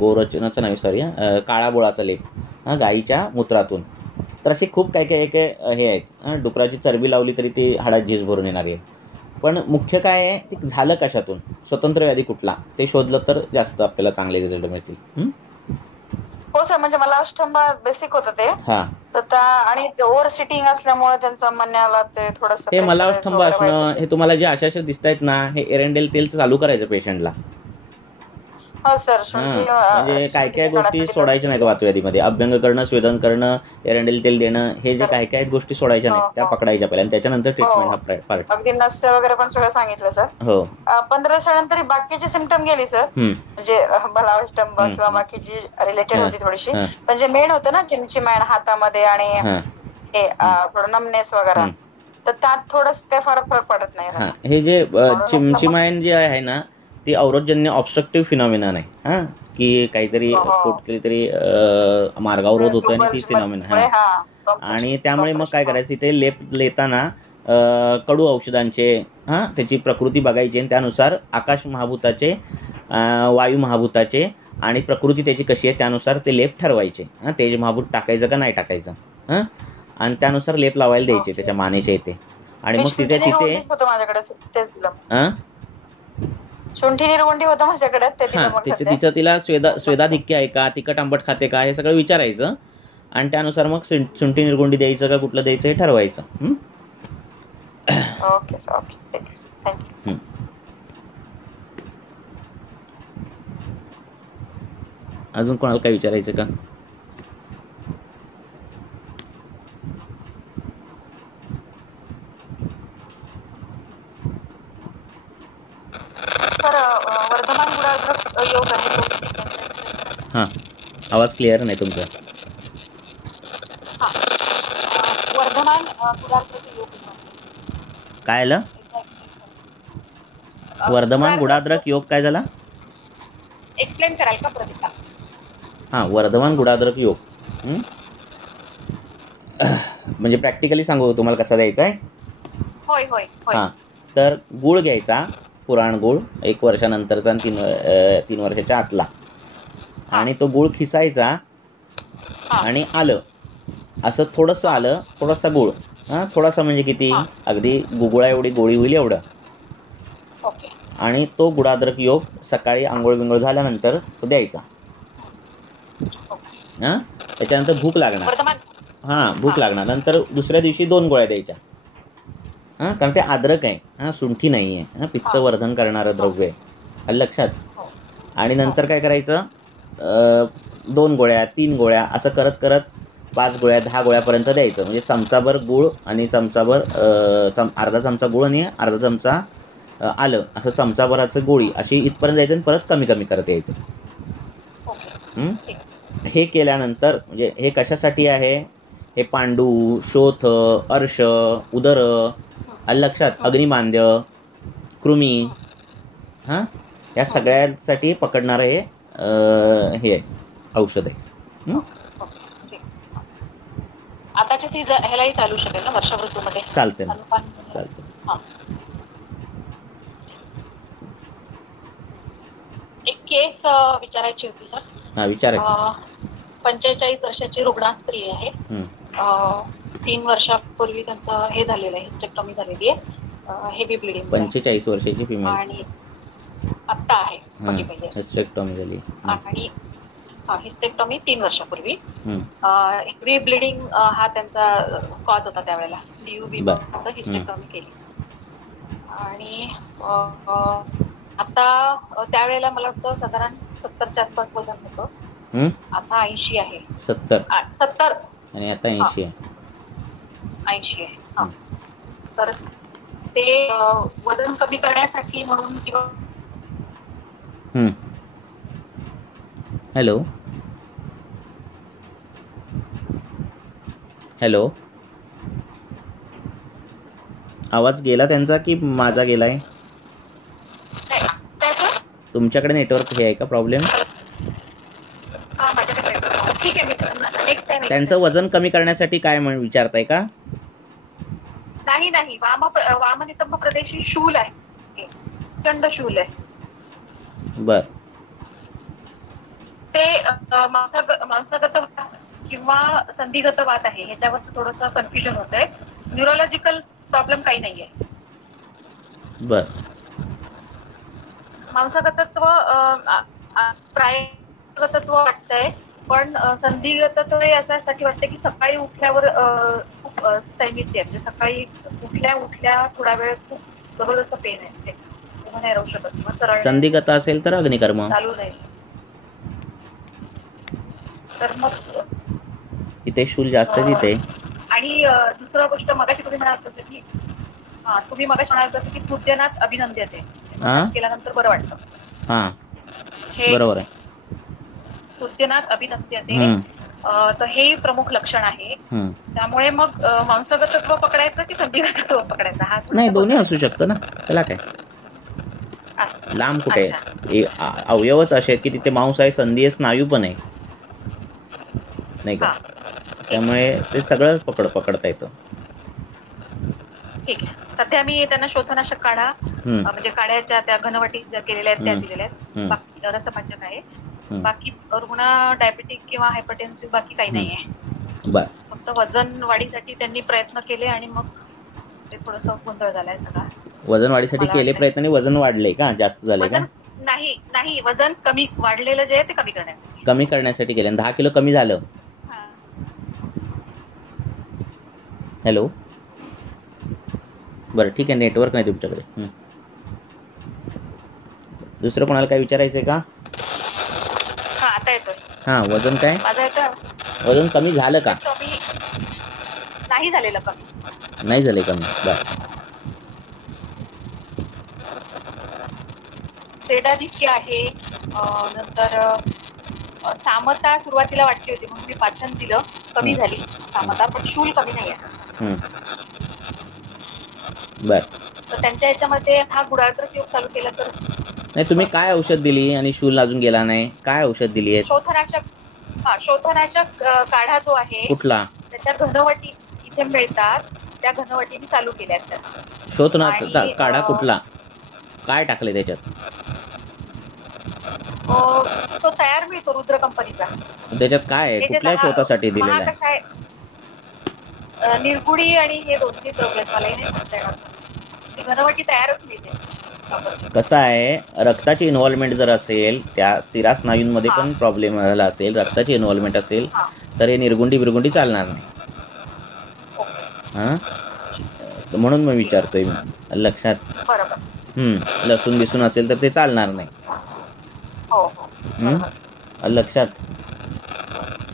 गोरोचनाचा नाही, सॉरी, काळा बोळाचा लेप, गाईच्या मूत्रातून. तर असे खूप काय काय हे आहेत. डुकराची चरबी लावली तरी ती हाडात झीज भरून येणार आहे. पण मुख्य काय आहे, ते झालं कशातून, स्वतंत्र व्याधी कुठला ते शोधलं तर जास्त आपल्याला चांगले रिझल्ट मिळतील. हो सर, म्हणजे मला अष्टंबा बेसिक होतं ते. तर आणि ओव्हर सिटिंग असल्यामुळे त्यांचं मन्याला ते थोडंसं ते मला अष्टंबा असणं, हे तुम्हाला जे अशा दिसत आहेत ना, हे एरंडेल तेल चालू करायचं पेशंटला. हो सर. म्हणजे काय काय गोष्टी सोडायच्या नाहीत वातव्याधीमध्ये. अभ्यंग करणं, स्वेदन करणं, एरंडेल तेल देणं, हे जे काय काय गोष्टी सोडायच्या नाहीत, त्या पकडायच्या पहिल्या, आणि त्याच्यानंतर ट्रीटमेंट हा पार्ट. अगदी नस वगैरे पण सगळं सांगितलं सर. हो. 15 दिवसानंतर बाकीची सिम्पटम गेली सर, म्हणजे बलावष्टंब किंवा बाकीची रिलेटेड होती थोडीशी. पण जे मेन होतं ना, चिमचिमॅण हातामध्ये आणि हे थोडं नमनेस वगैरे, तर त्यात थोडंच काही फरक पडत नाही. हे जे चिमचिमॅण जे आहे ना, ती अवरोधजन्य ऑब्स्ट्रक्टिव्ह फिनॉमिना आहे, की काहीतरी कुठली तरी मार्गावरोध होतोय आणि ती फिनॉमिना. आणि त्यामुळे मग काय करायचं, तिथे लेप लेताना कडू औषधांचे त्याची प्रकृती बघायची, आणि त्यानुसार आकाश महाभूताचे, वायू महाभूताचे आणि प्रकृती त्याची कशी आहे त्यानुसार ते लेप ठरवायचे. तेज महाभूत टाकायचं का नाही टाकायचं, आणि त्यानुसार लेप लावायला द्यायचे त्याच्या मानेच्या इथे. आणि मग तिथे शुंठी निरगुंडी होतं माझ्याकडे. तिचं तिला स्वेदाधिक्य आहे का, तिखट आंबट खाते का, हे सगळं विचारायचं, आणि त्यानुसार मग शुंठी निरगुंडी द्यायचं का कुठलं द्यायचं हे ठरवायचं. Okay sir, okay, thank you. अजून कोणाला काय विचारायचं का? वर्धमान गुडाद्रक योग आहे. आवाज क्लिअर नाही तुमचा. वर्धमान गुडाद्रक योग काय आलं? वर्धमान गुडाद्रक योग काय झाला? एक्सप्लेन कराल का प्रतिका? वर्धमान गुडाद्रक योग म्हणजे प्रॅक्टिकली सांगू तुम्हाला कसा द्यायचा आहे. होय होय. तर गुळ घ्यायचा, पुराण गुळ, 1 वर्षानंतरचा, 3 वर्षाच्या आतला, आणि तो गुळ खिसायचा आणि आलं, असं थोडंसं आलं, थोडासा गुळ, थोडासा म्हणजे किती, अगदी गुगळा एवढी गोळी होईल एवढं. आणि तो गुळाद्रक योग सकाळी आंघोळ बिंघोळ झाल्यानंतर तो द्यायचा. त्याच्यानंतर भूक लागणार, भूक लागणार, नंतर दुसऱ्या दिवशी 2 गोळ्या द्यायच्या. कारण ते अद्रक आहे, सुंठी नाही आहे, पित्तवर्धन करणारं द्रव्य आहे, लक्षात. आणि नंतर काय करायचं, 2 गोळ्या 3 गोळ्या असं करत करत 5 गोळ्या 10 गोळ्यापर्यंत द्यायचं. म्हणजे चमचाभर गूळ आणि चमचाभर अर्धा चमचा गूळ आणि अर्धा चमचा आलं, असं चमचाभराचं गोळी अशी इथपर्यंत द्यायचं आणि परत कमी कमी करत यायचं. हे केल्यानंतर म्हणजे हे कशासाठी आहे, हे पांडू, शोथ, अर्श, उदर, लक्षात, अग्निमांद्य, कृमी, या सगळ्यांसाठी पकडणारं हे औषध आहे. आताच्या सीझन ह्यालाही चालू शकेल ना, वर्षा ऋतूमध्ये चालते ना, चालते. एक केस विचारायची होती सर. विचारा. 45 वर्षाची रुग्ण स्त्री आहे. 3 वर्षापूर्वी त्यांचं हे झालेलं आहे, हिस्टेक्टॉमी झालेली आहे, हेवी ब्लिडिंग. 45 वर्षाची फिमेल आणि आता आहे, हिस्टेक्टॉमी झाली. आणि हिस्टेक्टॉमी 3 वर्षापूर्वी. हेवी ब्लिडिंग हा त्यांचा कॉज होता त्यावेळेला, DUB हिस्टेक्टॉमी केली. आणि आता त्यावेळेला मला वाटतं साधारण 70च्या आसपास वजन होतं, आता 80 आहे. 70 आणि आता 80 आहे. तर ते वजन कमी करण्यासाठी म्हणून किंवा हॅलो हॅलो आवाज गेला त्यांचा की माझा गेलाय? तुमच्याकडे नेटवर्क हे आहे का प्रॉब्लेम? त्यांचं वजन कमी करण्यासाठी काय विचारताय का? नाही, वामनितंब प्रदेशी शूल आहे, प्रचंड शूल आहे. बर. ते मांसगत किंवा संधिगत वात आहे, ह्याच्यावर थोडंसं कन्फ्युजन होत आहे. न्यूरोलॉजिकल प्रॉब्लेम काही नाहीये. बर. मांसगतत्व प्रायगतत्व वाटतंय, पण संधिगतत्व याच्यासाठी वाटतं की सकाळी उठल्यावर खूप सैमित्य आहे, म्हणजे सकाळी उठल्या थोडा वेळ खूप जबरदस्त पेन आहे, नाही राहू शकत. मग सरळ संधिगत असेल तर अग्निकर्म चालू नाही, तर मग इथे शूल जास्त तिथे. आणि दुसरं गोष्ट मगाशी तुम्ही म्हणाल होतं की की सूर्यनाथ अभिनंद्यते केल्यानंतर बरं वाटतं. बरोबर आहे. सूर्यनाथ अभिनंद्यते, तर हे प्रमुख लक्षण आहे. त्यामुळे मग मांसगतत्व पकडायचं की संधिगतत्व पकडायचं? हा नाही, दोन्ही असू शकतं ना, त्याला काय. लांब कुठे अवयवच असे आहेत की तिथे मांस आहे, संधी आहे, स्नायू पण आहे, नाही का, त्यामुळे ते सगळं पकडता येतं. ठीक आहे. सध्या मी त्यांना शोथनाशक काढा, म्हणजे काढ्याच्या त्या घनवटी ज्या केलेल्या आहेत त्या दिलेल्या आहेत, बाकी रसपाचक आहे, बाकी रुग्ण डायबेटिक किंवा हायपरटेन्सिव्ह बाकी काही नाही आहे. फक्त वजन वाढीसाठी त्यांनी प्रयत्न केले आणि मग ते थोडस गोंधळ झालाय सगळा. वजन वाढीसाठी केले प्रयत्न आणि वजन वाढले का, जास्त झाले का? नाही, वजन कमी वाढलेलं जे आहे ते कमी करण्यासाठी केले. 10 किलो कमी झालं. हॅलो, बरं ठीक आहे, नेटवर्क नाही तुमच्याकडे. दुसरं कोणाला काय विचारायचंय का? आता येतोय. वजन काय? वजन कमी झालं का? नाही झालेलं कमी. नाही झाले कमी. बरं. पेडाधिक्य आहे. नंतर सामता सुरुवातीला वाटली होती म्हणून मी पाचन दिलं, कमी झाली सामता, पण शूल कमी नाही आहे. बर. तर त्यांच्या याच्यामध्ये हा गुडाळकर योग चालू केला तर नाही. तुम्ही काय औषध दिली आणि शूल अजून गेला नाही? काय औषध दिली आहे? शोथनाशक काढा जो आहे कुठला, त्याच्या घनवटी इथे मिळतात, त्या घनवटीने चालू केल्या आहेत. शोथनाशक काढा कुठला, काय टाकले त्याच्यात? तो तयार मिळतो रुद्र कंपनीचा. त्याच्यात काय आहे, कुठल्या शोधासाठी दिलेला आहे? कशा आहे निरगुडी आणि हे 2-3 द्रव्य मलाही नाही म्हणता येणार. ती घनवटी तयारच मिळते. कसं आहे, रक्ताची इन्व्हॉल्वमेंट जर असेल, त्या शिरा स्नायूंमध्ये पण प्रॉब्लेम झाला असेल, रक्ताची इन्व्हॉल्वमेंट असेल तर हे निर्गुंडी चालणार नाही. हां, म्हणून मी विचारतोय. लक्षात? बरोबर. लसूण बिसून असेल तर ते चालणार नाही. लक्षात?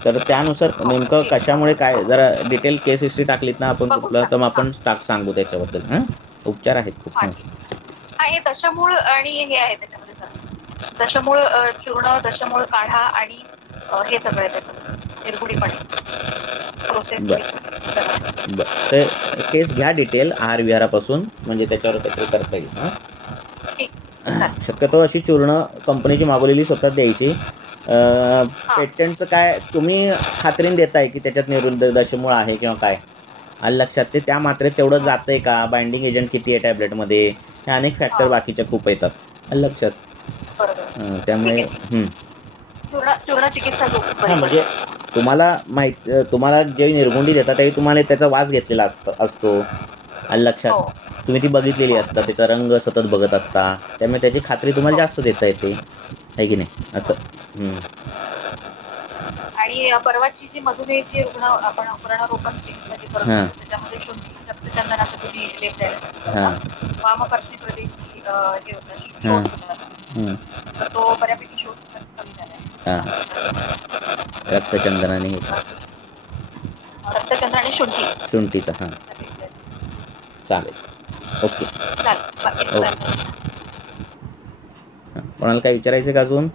तर त्यानुसार नेमकं कशामुळे काय, जरा डिटेल केस हिस्ट्री टाकलीत ना आपण कुठलं, तर मग आपण सांगू त्याच्याबद्दल. उपचार आहेत खूप. आहे दशमूळ आणि हे आहे त्याच्यामध्ये सर, दशमूळ चूर्ण, दशमूळ काढा आणि हे सगळं त्याचं निर्गुडीपणे प्रोसेस. ते केस घ्या डिटेल आहार विहारापासून, म्हणजे त्याच्यावर काहीतरी करता येईल. शक्यतो अशी चूर्ण कंपनीची मागवलेली स्वतः द्यायची. पेटंटचं काय तुम्ही खात्रीन देताय की त्याच्यात दशमूळ आहे किंवा काय? आलं लक्षात? ते त्या मात्रेत तेवढं जातंय का? बाइंडिंग एजंट किती आहे टॅबलेटमध्ये? हे अनेक फॅक्टर बाकीच्या खूप येतात. आलं लक्षात? त्यामुळे म्हणजे तुम्हाला जे निर्गुंडी देतात त्यावेळी तुम्हाला त्याचा वास घेतलेला असतो. आलं लक्षात? तुम्ही ती बघितलेली असता, त्याचा रंग सतत बघत असता, त्यामुळे त्याची खात्री तुम्हाला जास्त देता येते, आहे की नाही? असं. आणि परवाची जी मधुमेहाची रुग्ण आपण व्रणरोपण म्हणजे त्याच्यामध्ये रक्तचंदनाचं तुम्ही लेप द्यायला वामपार्श्वी प्रदेशी हे होतं, तर तो बऱ्यापैकी शोध कमी झाला. रक्तचंदनाने रक्तचंदन आणि शुंठीचा. चालेल. ओके. कोणाला काय विचारायचं का अजून?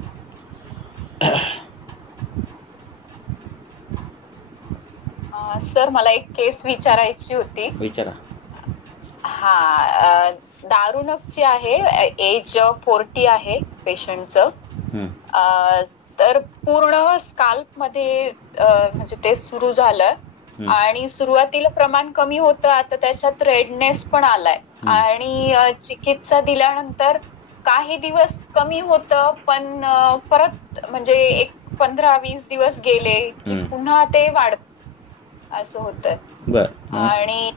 सर मला एक केस विचारायची होती. विचारा. दारुणक जे आहे, एज 40 आहे पेशंटचं. तर पूर्ण स्काल्प मध्ये म्हणजे ते सुरू झालं आणि सुरुवातीला प्रमाण कमी होतं, आता त्याच्यात रेडनेस पण आलाय. आणि चिकित्सा दिल्यानंतर काही दिवस कमी होतं, पण परत म्हणजे एक 15-20 दिवस गेले की पुन्हा ते वाढत असं होतं. आणि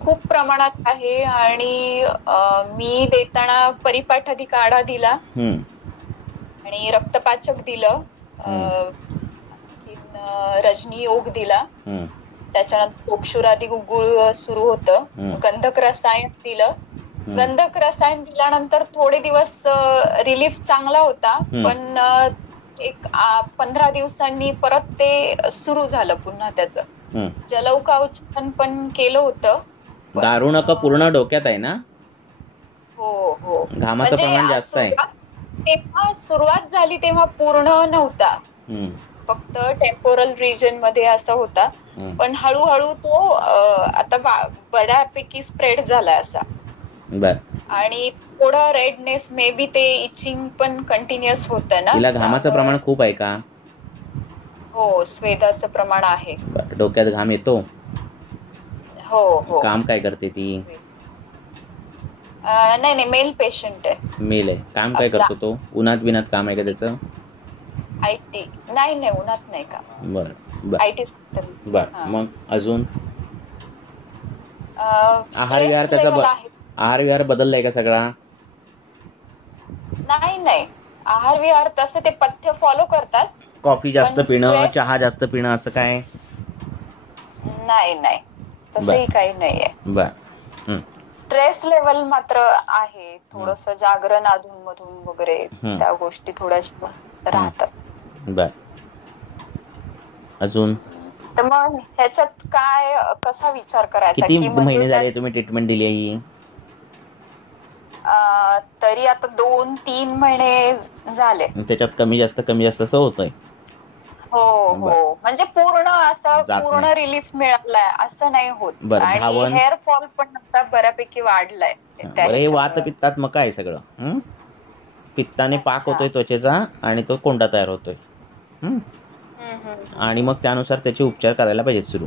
खूप प्रमाणात आहे. आणि मी देताना परिपाठादी काढा दिला आणि रक्तपाचक दिलं, रजनी योग दिला, त्याच्यानंतर ओक्षुरादी गुळगुळ सुरू होतं, गंधक रसायन दिलं. गंधक रसायन दिल्यानंतर थोडे दिवस रिलीफ चांगला होता, पण एक 15 दिवसांनी परत ते सुरू झालं पुन्हा. त्याचं जलौकावचन पण केलं होतं. दारुणक पूर्ण डोक्यात आहे ना? हो. घामाचं प्रमाण जास्त आहे. तेव्हा सुरुवात झाली तेव्हा पूर्ण नव्हता, फक्त टेम्पोरल रिजन मध्ये असा होता, पण हळूहळू तो आता बऱ्यापैकी स्प्रेड झालाय असा. आणि थोडं रेडनेस, मे बी ते इचिंग पण कंटिन्युअस होतं ना. तिला घामाचं प्रमाण खूप आहे का? हो, स्वेदाचं प्रमाण आहे. डोक्यात घाम येतो? हो. काम काय करते ती? नाही, मेल पेशंट आहे. मेल आहे. काम काय करतो तो? उन्हात बिनात काम आहे का त्याचं? IT नाही, उन्हात नाही का. बरं. IT sector. मग अजून आहार विहार त्याचा आहार विहार बदललाय का सगळा? नाही, आहार विहार तसं ते पथ्य फॉलो करतात. कॉफी जास्त पिणं, चहा जास्त पिणं असं काय? नाही, तसंही काही नाहीये. स्ट्रेस लेवल मात्र आहे, थोडस जागरण अधून मधून वगैरे, त्या गोष्टी थोड्याशा राहतात. अजून तर मग ह्याच्यात काय, कसा विचार करायचा? किती महिने झाले तुम्ही ट्रीटमेंट दिली आहे? तरी आता 2-3 महिने झाले. त्याच्यात कमी जास्त असं होतंय? हो, म्हणजे पूर्ण रिलीफ मिळालाय असं नाही होत. आणि हेअर फॉल पण आता बऱ्यापैकी वाढलाय. हे वात पित्तात मग काय सगळं पित्ताने पाक होतोय त्वचेचा आणि तो कोंडा तयार होतोय. आणि मग त्यानुसार त्याचे उपचार करायला पाहिजेत सुरू.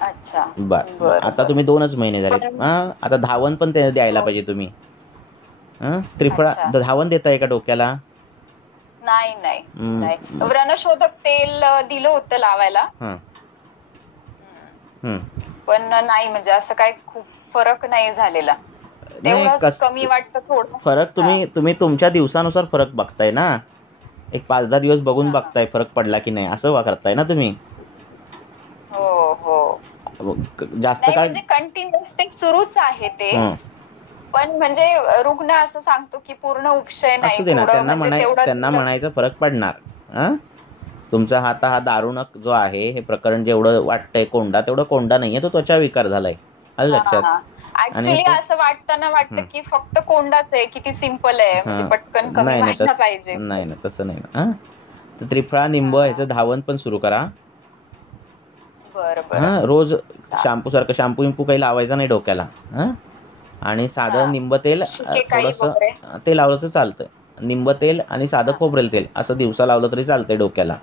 अच्छा. बरं. आता तुम्ही 2च महिने झाले. आता धावन पण द्यायला पाहिजे तुम्ही. त्रिफळा धावण देताय का डोक्याला? नाही नाही नाही, व्रणशोधक तेल दिलं होतं लावायला, पण नाही म्हणजे असं काही खूप फरक नाही झालेला. तेवढंच कमी वाटतं थोडं फरक. तुम्ही तुमच्या दिवसानुसार फरक बघताय ना, एक 5-10 दिवस बघून बघताय फरक पडला की नाही, असं करताय ना तुम्ही. हो हो, जास्त काळ म्हणजे कंटिन्युअस ते सुरूच आहे ते, पण म्हणजे रुग्ण असं सांगतो की पूर्ण उपशय नाही. त्यांना म्हणायचं फरक पडणार. तुमचा हा दारुणक जो आहे, हे प्रकरण जेवढं वाटतंय कोंडा, तेवढं कोंडा नाहीये, तो त्वचा विकार झालाय. आलं लक्षात? ऍक्च्युली असं वाटतं की फक्त कोंडाच आहे, किती सिंपल आहे, म्हणजे पटकन कमी व्हायला पाहिजे. नाही तसं नाही ना. तर त्रिफळा निंब ह्याचं धावन पण सुरू करा. बरं. रोज शॅम्पू सारखं शॅम्पू विंपू काही लावायचा नाही डोक्याला. आणि साधं निंब तेल थोडंसं ते लावलं तर चालतं. निंब तेल आणि साधं खोबरेल तेल असं दिवसा लावलं तरी चालतंय डोक्याला.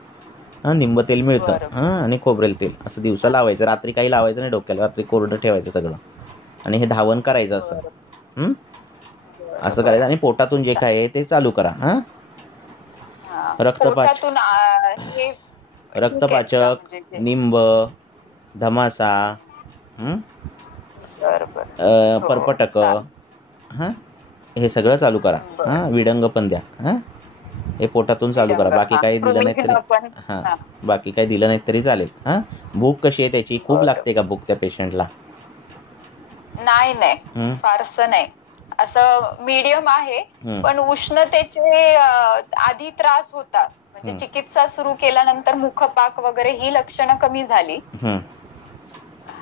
निंब तेल मिळतं आणि खोबरेल तेल असं दिवसा लावायचं. रात्री काही लावायचं नाही डोक्याला, रात्री कोरडं ठेवायचं सगळं आणि हे धावन करायचं असं. असं करायचं आणि पोटातून जे काय आहे ते चालू करा. रक्तपाचक, निंब, धमासा, पर्पटक, हे सगळं चालू करा. विडंग पण द्या. हे पोटातून चालू करा. बाकी काही दिलं नाही तरी बाकी काही दिलं नाही तरी चालेल. भूक कशी आहे त्याची? खूप लागते का भूक त्या पेशंटला? नाही फारसं नाही, असं मीडियम आहे. पण उष्णतेचे आधी त्रास होता, म्हणजे चिकित्सा सुरू केल्यानंतर मुखपाक वगैरे ही लक्षणं कमी झाली.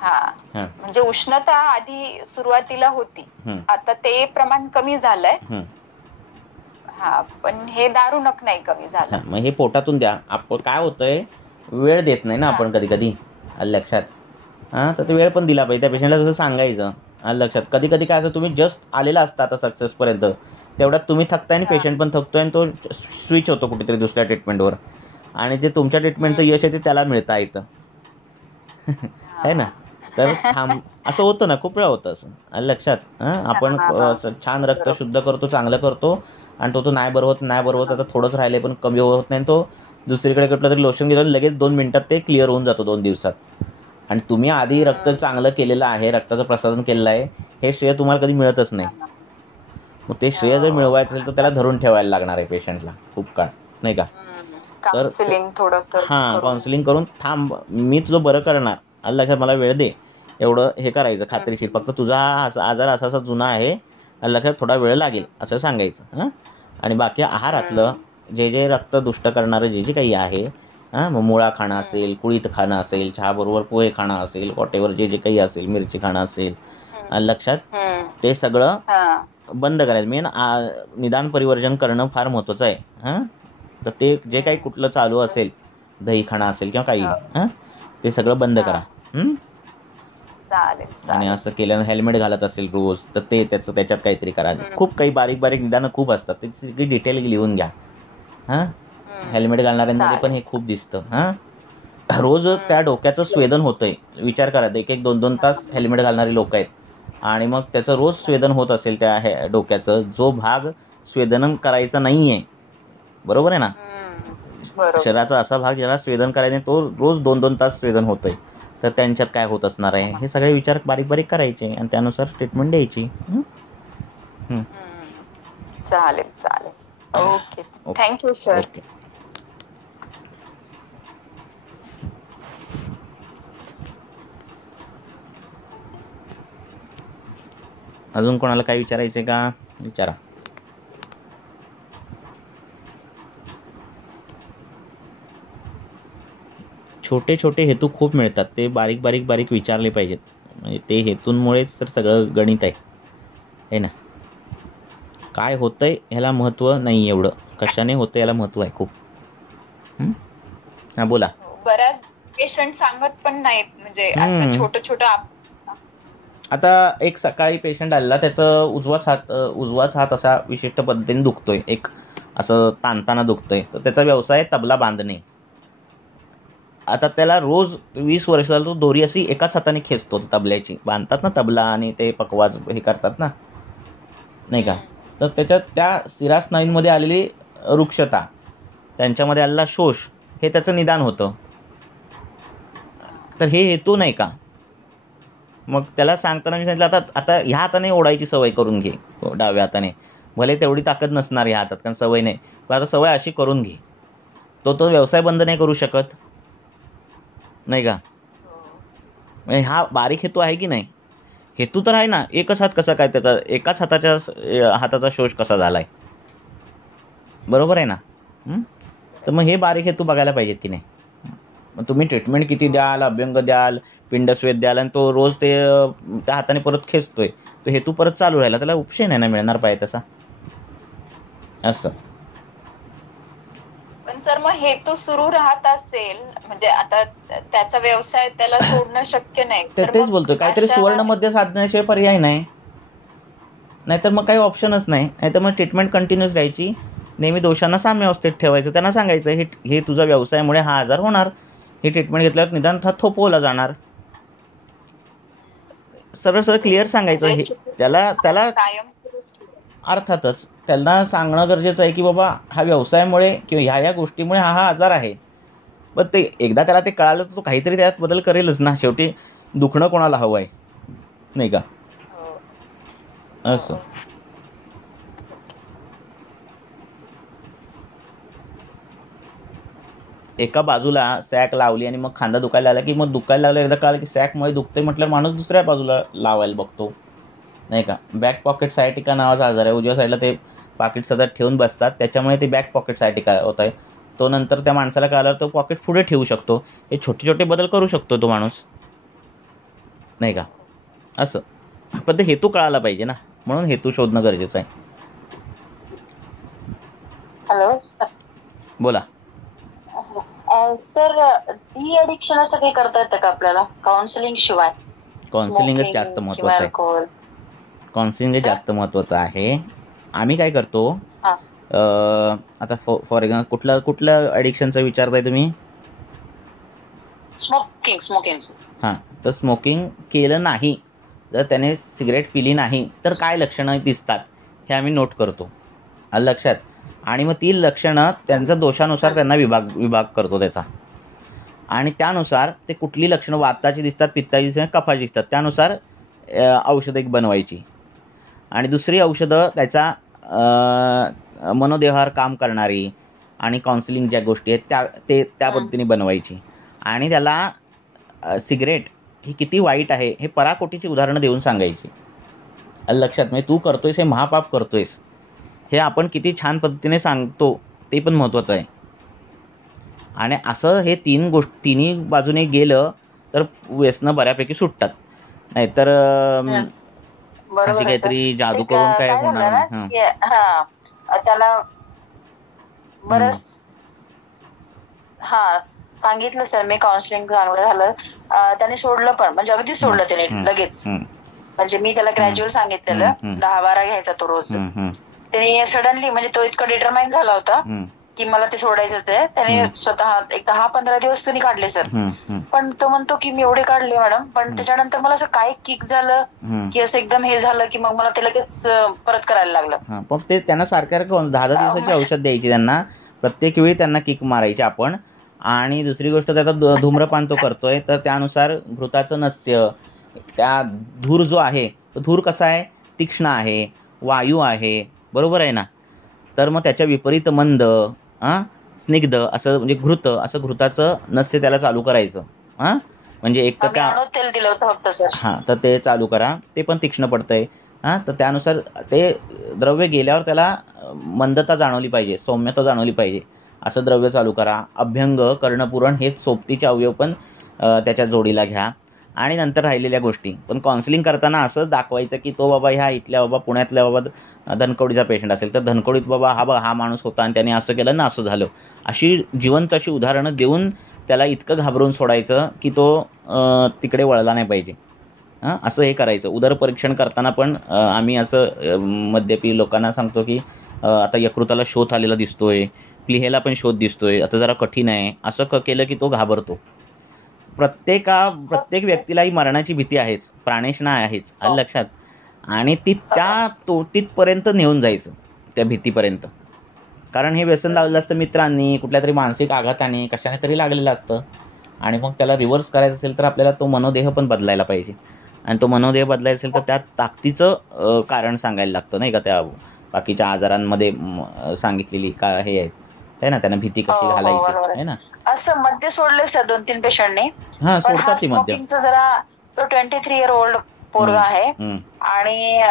म्हणजे उष्णता आधी सुरुवातीला होती, आता ते प्रमाण कमी झालंय. पण हे दारुणक नाही कमी झालं. मग हे पोटातून द्या. आपण काय होतंय, वेळ देत नाही ना आपण कधी कधी. लक्षात? तर ते वेळ पण दिला पाहिजे त्या पेशंटला, तसं सांगायचं. लक्षात? कधी कधी काय असं, तुम्ही जस्ट आलेला असता आता सक्सेस पर्यंत, तेवढ्यात तुम्ही थकताय आणि पेशंट पण थकतोय आणि तो स्विच होतो कुठेतरी दुसऱ्या ट्रीटमेंटवर, आणि ते तुमच्या ट्रीटमेंटचं यश आहे ते त्याला मिळतं येतं. आहे ना? तर असं होतं ना, खूप वेळा होतं असं. लक्षात? आपण छान रक्त शुद्ध करतो, चांगलं करतो, आणि तो नाही बरं होत आता थोडंच राहिले पण कमी होत नाही, तो दुसरीकडे कुठलं तरी लोशन घेतो, लगेच 2 मिनिटात ते क्लिअर होऊन जातो, 2 दिवसात. आणि तुम्ही आधी रक्त चांगलं केलेलं आहे, रक्ताचं प्रसारण केलेलं आहे, हे श्रेय तुम्हाला कधी मिळतच नाही. मग ते श्रेय जर मिळवायचं असेल तर त्याला धरून ठेवायला लागणार आहे पेशंटला खूप काळ, नाही का? तर काउन्सिलिंग करून थांब, मी तुझं बरं करणार, लक्षात, मला वेळ दे, एवढं हे करायचं खात्रीशीर. फक्त तुझा आजार असा जुना आहे, लक्षात, थोडा वेळ लागेल असं सांगायचं. आणि बाकी आहारातलं जे रक्त दुष्ट करणारं जे काही आहे, मग मुळा खाणं असेल, कुळीत खाणं असेल, चहा बरोबर पोहे खाणं असेल, वॉटेवर जे काही असेल, मिरची खाणं असेल, लक्षात, ते सगळं बंद करायचं. मेन निदान परिवर्जन करणं फार महत्वाचं आहे. तर ते जे काही कुठलं चालू असेल, दही खाणं असेल किंवा काही, ते सगळं बंद करा. आणि असं केल्यानं हेल्मेट घालत असेल रोज, तर ते त्याच्यात काहीतरी करा. खूप काही बारीक बारीक निदानं खूप असतात, ते सगळी डिटेल लिहून घ्या. हेल्मेट घालणाऱ्यांमध्ये पण हे खूप दिसतं. रोज त्या डोक्याचं स्वेदन होतंय, विचार करा, 1-2 तास हेल्मेट घालणारी लोक आहेत, आणि मग त्याचं रोज स्वेदन होत असेल त्या डोक्याचं, जो भाग स्वेदन करायचा नाहीये, बरोबर आहे ना, शरीराचा असा भाग ज्याला स्वेदन करायचं तो रोज 2-2 तास स्वेदन होतंय, तर त्यांच्यात काय होत असणार आहे, हे सगळे विचार बारीक बारीक करायचे आणि त्यानुसार ट्रीटमेंट द्यायची. चालेल. Okay, thank you sir. अजून कोणाला काही विचारायचे का? विचारा. छोटे छोटे हेतू खूप मिळतात, ते बारीक बारीक बारीक विचारले पाहिजेत. म्हणजे ते हेतूंमुळेच तर सगळं गणित आहे ना. काय होतंय ह्याला महत्व नाही एवढं, कशाने होतं याला महत्व आहे खूप. बोला. बऱ्याच पेशंट सांगत पण नाहीत, म्हणजे असं छोटं. आता एक सकाळी पेशंट आलेला, त्याचं उजवाच हात असा विशिष्ट पद्धतीने दुखतोय, एक असं ताणताना दुखतोय. तर त्याचा व्यवसाय तबला बांधणे. आता त्याला रोज 20 वर्ष झालं तो दोरी अशी एकाच हाताने खेचतो, तबल्याची बांधतात ना तबला, आणि ते पकवाज हे करतात ना, नाही का, तर त्याच्यात त्या शिरास्नायूंमध्ये आलेली रुक्षता, त्यांच्यामध्ये आलेला शोष, हे त्याचं निदान होतं. तर हे हेतू नाही का? मग त्याला सांगताना मी सांगितलं, आता ह्या हाताने ओढायची सवय करून घे, डाव्या हाताने. भले तेवढी ताकद नसणार ह्या हातात, कारण सवय नाही, पण आता सवय अशी करून घे. तो व्यवसाय बंद नाही करू शकत, नाही का? म्हणजे हा बारीक हेतू आहे की नाही? हेतू तर आहे ना. एकच हात कसा काय त्याचा, एकाच हाताचा शोष कसा झालाय, बरोबर आहे ना? तर मग हे बारीक हेतू बघायला पाहिजेत की नाही? मग तुम्ही ट्रीटमेंट किती द्याल, अभ्यंग द्याल, पिंडस्वेद द्याल, आणि तो रोज ते त्या हाताने परत खेचतोय, तो हेतू परत चालू राहिला, त्याला उपशय नाही ना मिळणार पाहिजे तसा. असं. पण सर मग हेतू सुरू राहत असेल, म्हणजे आता त्याचा व्यवसाय त्याला सोडणं शक्य नाही, तेच बोलतोय, काहीतरी सुवर्ण मध्य साधण्याशिवाय पर्याय नाही. नाहीतर मग काही ऑप्शनच नाही. नाहीतर मग ट्रीटमेंट कंटिन्यूस द्यायची, नेहमी दोषांना साम्य अवस्थेत ठेवायचं. त्यांना सांगायचं हे तुझा व्यवसायामुळे हा आजार होणार, ही ट्रीटमेंट घेतल्यावर निदान हा थोपवला जाणार. सरळ क्लिअर सांगायचं. हे त्याला अर्थातच त्यांना सांगणं गरजेचं आहे की बाबा हा व्यवसायामुळे किंवा ह्या गोष्टीमुळे हा आजार आहे. पण ते एकदा त्याला ते कळालं तर तो काहीतरी त्यात बदल करेलच ना. शेवटी दुखणं कोणाला हवं आहे, नाही का? असं. एका बाजूला सॅक लावली आणि मग खांदा दुखायला आला की मग दुखायला लागलं, एकदा कळलं की सॅकमुळे दुखतंय म्हटलं, माणूस दुसऱ्या बाजूला लावायला बघतो, नाही का? बॅक पॉकेट सायटिका नावाचा आजार आहे. उजव्या साईडला ते पाकिट सतत ठेवून बसतात, त्याच्यामुळे ते बॅक पॉकेट सायटिका होत आहे. तो नंतर त्या माणसाला कळाल्यावर तो पॉकेट पुढे ठेवू शकतो. हे छोटे छोटे बदल करू शकतो तो माणूस, नाही का? असं. पण ते हेतू कळायला पाहिजे ना, म्हणून हेतू शोधणं गरजेचं आहे. हॅलो बोला. सर, डी ॲडिक्शनचं काही करता येतं का आपल्याला काउन्सिलिंग शिवाय? काउन्सिलिंगच जास्त महत्वाचं आहे. काउन्सिलिंग जास्त महत्वाचं आहे. आम्ही काय करतो, आता फॉर एक्झाम्पल कुठल्या ॲडिक्शनचं विचारताय तुम्ही? स्मोकिंग. हां, तर स्मोकिंग केलं नाही, जर त्याने सिगरेट पिली नाही तर काय लक्षणं दिसतात हे आम्ही नोट करतो, आलं लक्षात? आणि मग ती लक्षणं त्यांच्या दोषानुसार त्यांना विभाग करतो त्याचा. आणि त्यानुसार ते कुठली लक्षणं वाताची दिसतात, पित्ताची दिसतात, कफाची दिसतात, त्यानुसार औषधं एक बनवायची. आणि दुसरी औषधं त्याचा मनोदेहावर काम करणारी आणि काउन्सिलिंग ज्या गोष्टी आहेत त्या पद्धतीने बनवायची. आणि त्याला सिगरेट ही किती वाईट आहे हे पराकोटीची उदाहरणं देऊन सांगायची, आलं लक्षात? म्हणजे तू करतोयस हे महापाप करतोयस हे आपण किती छान पद्धतीने सांगतो ते पण महत्त्वाचं आहे. आणि असं हे तिन्ही बाजूने गेलं तर व्यसनं बऱ्यापैकी सुटतात. नाहीतर अशी काहीतरी जादू करून काय होणार नाही. त्याला बरंच सांगितलं सर मी, काउन्सिलिंग चांगलं झालं, त्याने सोडलं पण, म्हणजे अगदी सोडलं त्याने लगेच. म्हणजे मी त्याला ग्रॅज्युअल सांगितलेलं 10-12 घ्यायचा तो रोज. त्याने सडनली, म्हणजे तो इतका डिटरमाइन झाला होता की मला ते सोडायचंच आहे. त्याने स्वतः एक 10-15 दिवस त्यांनी काढले सर. पण तो म्हणतो की मी एवढे काढले मॅडम, पण त्याच्यानंतर मला असं काय किक झालं की असं एकदम हे झालं की मग मला ते लगेच परत करायला लागलं. पण ते त्यांना सारख्या 10 दिवसाची औषध द्यायची त्यांना, प्रत्येक वेळी त्यांना किक मारायची आपण. आणि दुसरी गोष्ट, त्याचा धूम्रपान तो करतोय तर त्यानुसार घृताचं नस्य, त्या धूर जो आहे तो धूर कसा आहे, तीक्ष्ण आहे, वायू आहे, बरोबर आहे ना? तर मग त्याच्या विपरीत मंद, स्निग्ध असं, म्हणजे घृत असं घृताचं नस्य त्याला चालू करायचं. म्हणजे एक तर तेल दिलं होतं फक्त सर. तर ते चालू करा, ते पण तीक्ष्ण पडतंय. तर त्यानुसार ते द्रव्य गेल्यावर त्याला मंदता जाणवली पाहिजे, सौम्यता जाणवली पाहिजे, असं द्रव्य चालू करा. अभ्यंग, कर्णपुरण हे सोबतीचे अवयव पण त्याच्या जोडीला घ्या. आणि नंतर राहिलेल्या गोष्टी पण काउन्सिलिंग करताना असं दाखवायचं की तो बाबा ह्या इथल्या बाबा पुण्यातल्या बाबा धनकवडीचा पेशंट असेल तर धनकवडीत बाबा हा माणूस होता आणि त्याने असं केलं ना असं झालं, अशी जिवंत अशी उदाहरणं देऊन त्याला इतकं घाबरून सोडायचं की तो तिकडे वळला नाही पाहिजे. असं हे करायचं. उदरपरीक्षण करताना पण आम्ही असं मद्यपी लोकांना सांगतो की आता यकृताला शोथ आलेला दिसतोय, प्लीहेला पण शोध दिसतोय, आता जरा कठीण आहे, असं केलं की तो घाबरतो. प्रत्येक व्यक्तीला ही मरणाची भीती आहेच, प्राणेशना आहेच, आलं लक्षात? आणि तिथपर्यंत नेऊन जायचं, त्या भीतीपर्यंत. कारण हे व्यसन लावलेलं असतं मित्रांनी, कुठल्या तरी मानसिक आघाताने, कशाने तरी लागलेलं असतं. आणि मग त्याला रिव्हर्स करायचं असेल तर आपल्याला तो मनोदेह पण बदलायला पाहिजे. आणि तो मनोदेह बदलायचा असेल तर त्यात ताकदीचं कारण सांगायला लागतं, नाही का? त्या बाकीच्या आजारांमध्ये सांगितलेली का हे आहे ना, त्यांना भीती कशी घालायची आहे ना. असं मद्य सोडलेच त्या 2-3 पेशंटनी. हा, सोडतात ती मद्य. जरा तो 23 year old पोरगा आहे आणि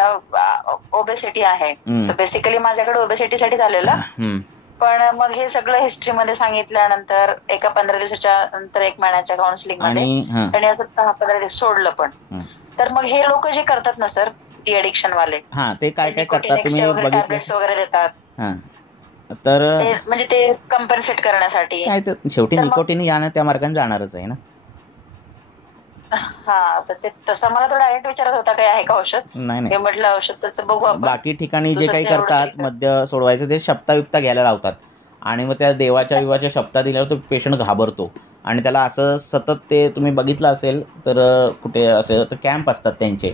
ओबेसिटी आहे. बेसिकली माझ्याकडे ओबेसिटीसाठी झालेला. पण मग हे सगळं हिस्ट्रीमध्ये सांगितल्यानंतर एका 15 दिवसाच्या नंतर 1 महिन्याच्या काउन्सिलिंग मध्ये आणि असं 10-15 दिवस सोडलं. पण तर मग हे लोक जे करतात ना सर, डी ॲडिक्शन वाले, ते काय काय करतात तुम्ही टॅब्लेट्स वगैरे देतात. तर म्हणजे ते कम्पन्सेट करण्यासाठी काय, तर शेवटी निकोटीन यानं त्या मार्गाने जाणारच आहे ना. हा, तर ते तसं मला तो डायरेक्ट विचारत होता काय आहे का औषध. नाही म्हटलं औषध त्याचं बघू आपण. बाकी ठिकाणी जे काही करतात मद्य सोडवायचं ते शब्दायुक्ता घ्यायला लावतात आणि मग त्या देवाच्या विवाच्या शब्दा दिल्यावर तो पेशंट घाबरतो. आणि त्याला असं सतत ते तुम्ही बघितलं असेल तर कुठे असेल तर कॅम्प असतात त्यांचे.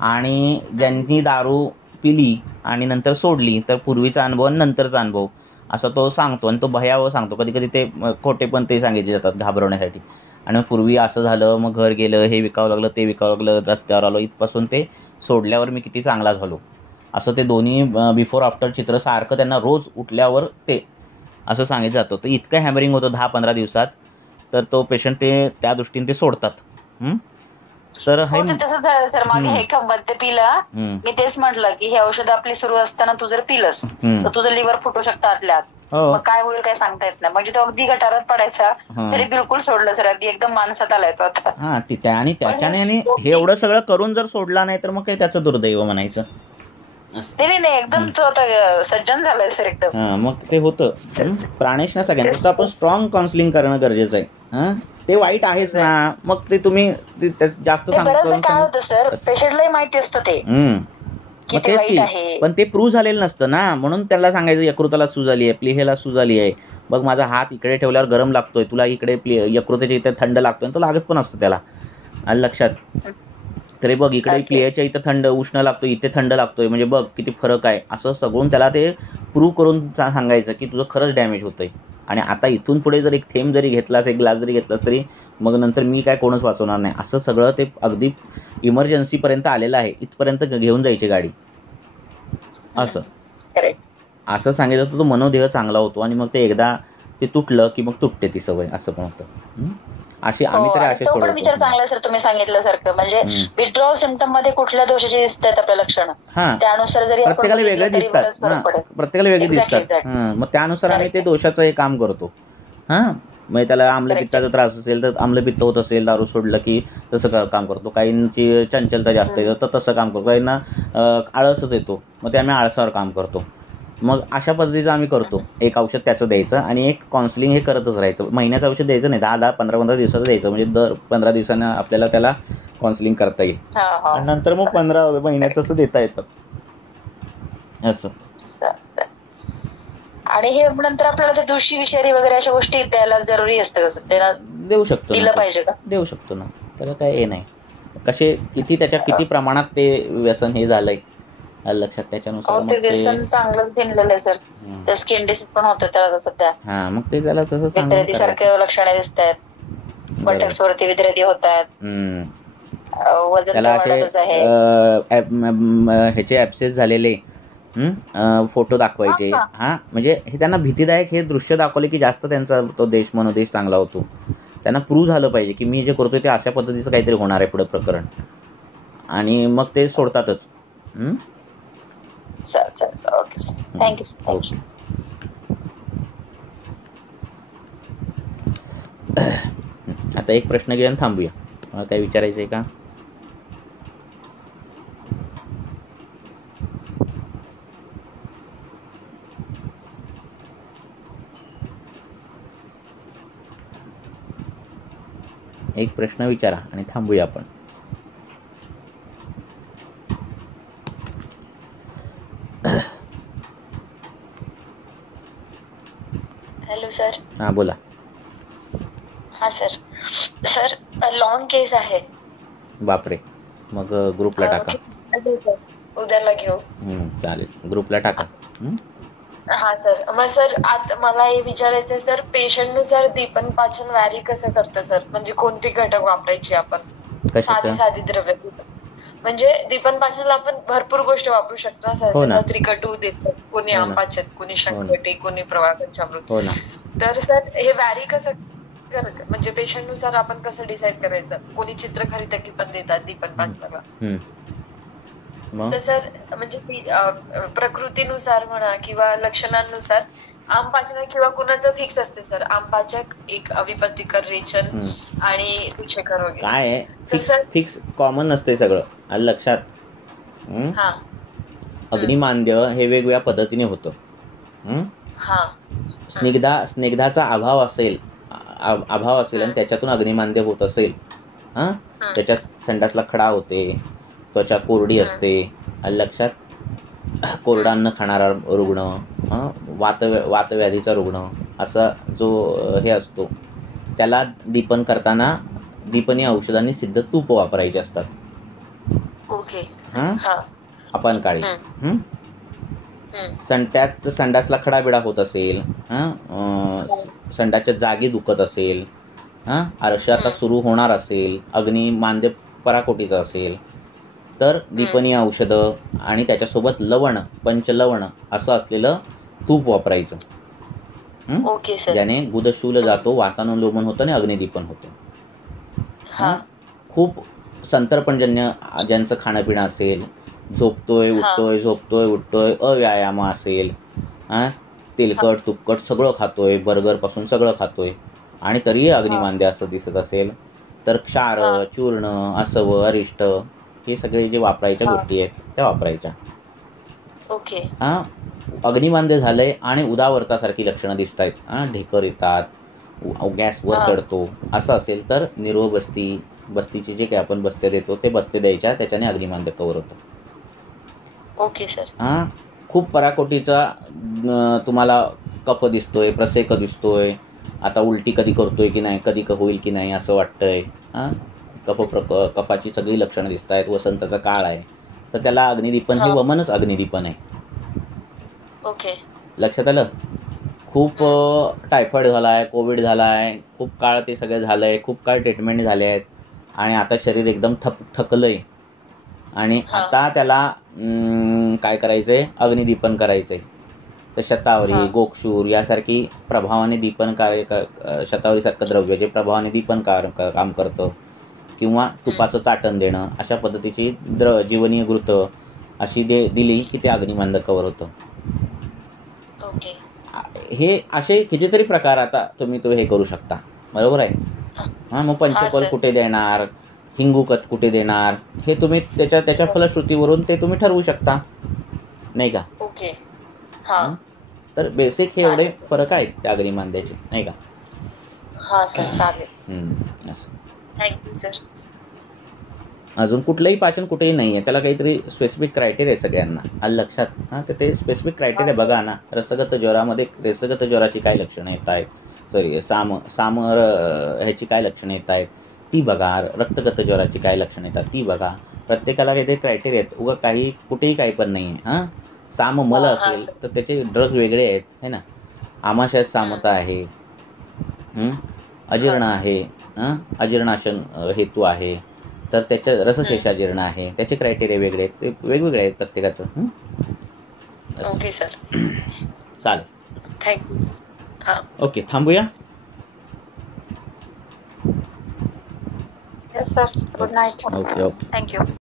आणि ज्यांनी दारू पिली आणि नंतर सोडली तर पूर्वीचा अनुभव आणि नंतरचा अनुभव असं तो सांगतो. आणि तो भयावह सांगतो. कधी कधी ते खोटे पण ते सांगितले जातात घाबरवण्यासाठी. आणि पूर्वी असं झालं, मग घर गेलं, हे विकावं लागलं, ते विकावं लागलं, रस्त्यावर आलो, इथपासून ते सोडल्यावर मी किती चांगला झालो, असं ते दोन्ही बिफोर आफ्टर चित्र सारखं त्यांना रोज उठल्यावर ते असं सांगितलं जातं. तर इतकं हॅमरिंग होतं 10-15 दिवसात. तर तो पेशंट ते त्या दृष्टीने ते सोडतात. तर तसंच झालं सर. मागे हे मद्य पिलं, मी तेच म्हटलं की हे औषध आपली सुरू असताना तू जर पिलंस तर तुझं लिव्हर फुटू शकतं आतल्या आत. मग काय होईल काय सांगता येत नाही. म्हणजे तो अगदी गटारात पडायचा तरी बिलकुल सोडलं सर. अगदी एकदम माणसात आलाय तो आता. आणि त्याच्याने हे एवढं सगळं करून जर सोडला नाही तर मग काही त्याचं दुर्दैव म्हणायचं. नाही एकदम तो आता सज्जन झालाय सर एकदम. मग ते होतं. प्राणेश ना सगळ्यांना आपण स्ट्रॉंग काउन्सिलिंग करणं गरजेचं आहे. ते वाईट आहेच ना. मग ते तुम्ही जास्त सांगतो. काय होतं सर, पेशंटलाही माहिती असतं ते पण ते प्रूव्ह झालेलं नसतं ना. म्हणून त्याला सांगायचं यकृताला सूज आली आहे, प्लीहेला सूज आली आहे, बघ माझा हात इकडे ठेवल्यावर गरम लागतोय, तुला इकडे यकृताच्या इथे थंड लागतोय. तो लागत पण असतो त्याला, लक्षात. तरी बघ इकडे प्लीहेच्या इथं थंड उष्ण लागतोय, इथे थंड लागतोय, म्हणजे बघ किती फरक आहे. असं सगळून त्याला ते प्रूव्ह करून सांगायचं की तुझं खरंच डॅमेज होतंय. आणि आता इथून पुढे जर एक थेंब जरी घेतलास, एक ग्लास जरी घेतलास तरी मग नंतर मी काय कोणच वाचवणार नाही. असं सगळं ते अगदी इमर्जन्सीपर्यंत आलेलं आहे. इथपर्यंत घेऊन जायची गाडी. असं सांगितलं तर तो मनोदेह चांगला होतो. आणि मग ते एकदा ते तुटलं की मग तुटते ती सवय. असं पण होतं. अशी आम्ही तरी असे सोडवतो. विचार चांगला सर तुम्ही सांगितल्यासारखं. म्हणजे विथड्रॉल सिम्पटम मध्ये कुठल्या दोषाचे दिसतात आपल्या लक्षणं, त्यानुसार जरी प्रत्येकाला वेगळे दिसतात. प्रत्येकाला वेगळे दिसतात. मग त्यानुसार आम्ही ते दोषाचं हे काम करतो. मग त्याला आम्लपित्ताचा त्रास असेल तर आम्लपित्त होत असेल दारू सोडलं की तसं काम करतो. काहींची चंचलता जास्त येते तर तसं काम करतो. काहींना आळसच येतो मग ते आम्ही आळसावर काम करतो. मग अशा पद्धतीचं आम्ही करतो. एक औषध त्याचं द्यायचं आणि एक काउन्सिलिंग हे करतच राहायचं. महिन्याचं औषध द्यायचं नाही, 10-10, 15-15 दिवसाचं द्यायचं. म्हणजे दर 15 दिवसांना आपल्याला त्याला काउन्सिलिंग करता येईल. आणि नंतर मग 15 महिन्याचं असं देता येतं. असं. आणि हे नंतर आपल्याला ते दुष्टी विषारी वगैरे अशा गोष्टी द्यायला जरुरी असतं कसं, त्याला देऊ शकतो, दिलं पाहिजे का? देऊ शकतो ना. त्याला काय हे नाही. कसे किती त्याच्या किती प्रमाणात ते व्यसन हे झालंय लक्षात, त्याच्यानुसार व्यसन चांगलंच भिनलेलं आहे सर. तर स्किन डिसीज पण होतं त्याला सध्या. मग ते त्याला तसं विद्रेदी सारखे लक्षणे दिसत आहेत. बटक्स वरती विद्रेदी होत आहेत. वजन वाढतच आहे. ह्याचे ऍब्सेस झालेले फोटो दाखवायचे. म्हणजे हे त्यांना भीतीदायक हे दृश्य दाखवले की जास्त त्यांचा तो मनोदेश चांगला होतो. त्यांना प्रूव्ह झालं पाहिजे की मी जे करतोय ते अशा पद्धतीचं काहीतरी होणार आहे पुढे प्रकरण. आणि मग ते सोडतातच. Okay, thank you. आता एक प्रश्न घेऊन थांबूया. मला काय विचारायचंय का? एक प्रश्न विचारा आणि थांबूया आपण. Hello sir. हा बोला. हा सर. लॉंग केस आहे. बापरे. मग ग्रुपला टाका. उद्याला घेऊ. चालेल, ग्रुपला टाका. हा सर. मग सर आता मला हे विचारायचं आहे सर, पेशंटनुसार दीपन पाचन व्हॅरी कसं करतं सर? म्हणजे कोणती घटक वापरायची आपण? साधी द्रव्य म्हणजे दीपन पाचनला आपण भरपूर गोष्ट वापरू शकतो सर. त्रिकटू देतात, कोणी आंबाचत, कोणी शंकटी, कोणी प्रवाहांचामृत. तर सर हे व्हॅरी कसं करत, म्हणजे पेशंटनुसार आपण कसं डिसाईड करायचं? कोणी चित्रखरितकी पण देतात दीपन पाचनाला. तर सर म्हणजे प्रकृतीनुसार म्हणा किंवा लक्षणांनुसार आमपाचन किंवा कुणाचं फिक्स असते सर? आमपाचक, एक अविपत्तिकर, रेचन आणि सुक्षेकर वगैरे. काय आहे फिक्स कॉमन नसते सगळं, आलं लक्षात? अग्निमांद्य हे वेगवेगळ्या पद्धतीने होतं. स्निग्धाचा अभाव असेल आणि त्याच्यातून अग्निमांद्य होत असेल, त्याच्यात संडासला खडा होते, त्वचा कोरडी असते, लक्षात? कोरडा अन्न खाणारा रुग्ण, वातव्याधीचा रुग्ण, असा जो हे असतो त्याला दीपन करताना दीपनीय औषधांनी सिद्ध तूप वापरायचे असतात. ओके. आपण काळी संडासला खडाबिडा होत असेल, संडासच्या जागी दुखत असेल, आरशा आता सुरू होणार असेल, अग्निमांद्य पराकोटीचं असेल, तर दीपनीय औषधं आणि त्याच्यासोबत लवण, पंचलवण असं असलेलं तूप वापरायचं. Okay sir. ज्याने गुदशूल जातो, वातानुलोमन होतं आणि अग्निदीपन होतं. खूप संतर्पणजन्य ज्यांचं खाणंपिणं असेल, झोपतोय उठतोय, अव्यायाम असेल, तेलकट तुपकट सगळं खातोय, बर्गर पासून सगळं खातोय आणि तरीही अग्निमांद्य असं दिसत असेल, तर क्षार, चूर्ण, असव, अरिष्ट हे सगळे जे वापरायच्या गोष्टी आहेत त्या वापरायच्या. ओके. अग्निमांद्य झालंय आणि उदावर्तासारखी लक्षणं दिसत आहेत, ढेकर येतात, गॅस वर चढतो, असं असेल तर निर्व बस्तीचे जे काही आपण बस्ते देतो ते बस्ते द्यायच्या, त्याच्याने अग्निमांद्य कव्हर होतं. Okay sir. खूप पराकोटीचा तुम्हाला कफ दिसतोय, प्रसेक दिसतोय, आता उलटी कधी करतोय की नाही, कधी होईल की नाही असं वाटतंय, कफाची सगळी लक्षणं दिसत आहेत, वसंताचा काळ आहे, तर त्याला अग्निदीपन हे वमनच अग्निदीपन आहे. ओके. लक्षात आलं? खूप टायफॉइड झालाय, कोविड झालाय, खूप काळ ते सगळं झालंय, खूप काळ ट्रीटमेंट झाले आहेत आणि आता शरीर एकदम थकलंय आणि आता त्याला काय करायचंय? अग्निदीपन करायचंय. तर शतावरी, गोक्षूर यासारखी प्रभावाने दीपन शतावरीसारखं द्रव्य जे प्रभावाने दीपन काम करतं, किंवा तुपाचं चाटण देणं, अशा पद्धतीची जीवनीय घृत अशी दिली की ते अग्निमांद्य कव्हर होतं. ओके. हे असे कितीतरी प्रकार आता तुम्ही हे करू शकता, बरोबर आहे? मग पंचकल कुठे देणार, हिंगुकत कुठे देणार, हे तुम्ही त्याच्या फलश्रुतीवरून ते तुम्ही ठरवू शकता, नाही का? ओके. तर बेसिक हे एवढे फरक आहेत त्या अग्निमांद्याचे, नाही का? सर चालेल. Thank you sir. अजून कुठलंही पाचन कुठेही नाही आहे, त्याला काहीतरी स्पेसिफिक क्रायटेरिया आहे सगळ्यांना, आलं लक्षात? तर ते स्पेसिफिक क्रायटेरिया बघा ना. रसगत ज्वरामध्ये रसगत ज्वराची काय लक्षणं येत आहेत, सामर ह्याची काय लक्षणं येत आहेत ती बघा, रक्तगत ज्वराची काय लक्षणं येतात ती बघा. प्रत्येकाला काहीतरी क्रायटेरिया आहेत, उगा कुठेही काही पण नाही आहे. साममल असेल तर त्याचे ड्रग वेगळे आहेत, है ना? आमाशयात सामता आहे, अजीर्ण आहे, अजीर्णाशन हेतू आहे, तर त्याच्या रसशेषाजीर्ण आहे, त्याचे क्रायटेरिया वेगळे आहेत, ते वेगवेगळे आहेत प्रत्येकाचं. Okay sir. चालेल. थँक्यू. ओके, थांबूया. Yes, sir. Good night. Okay. Thank you.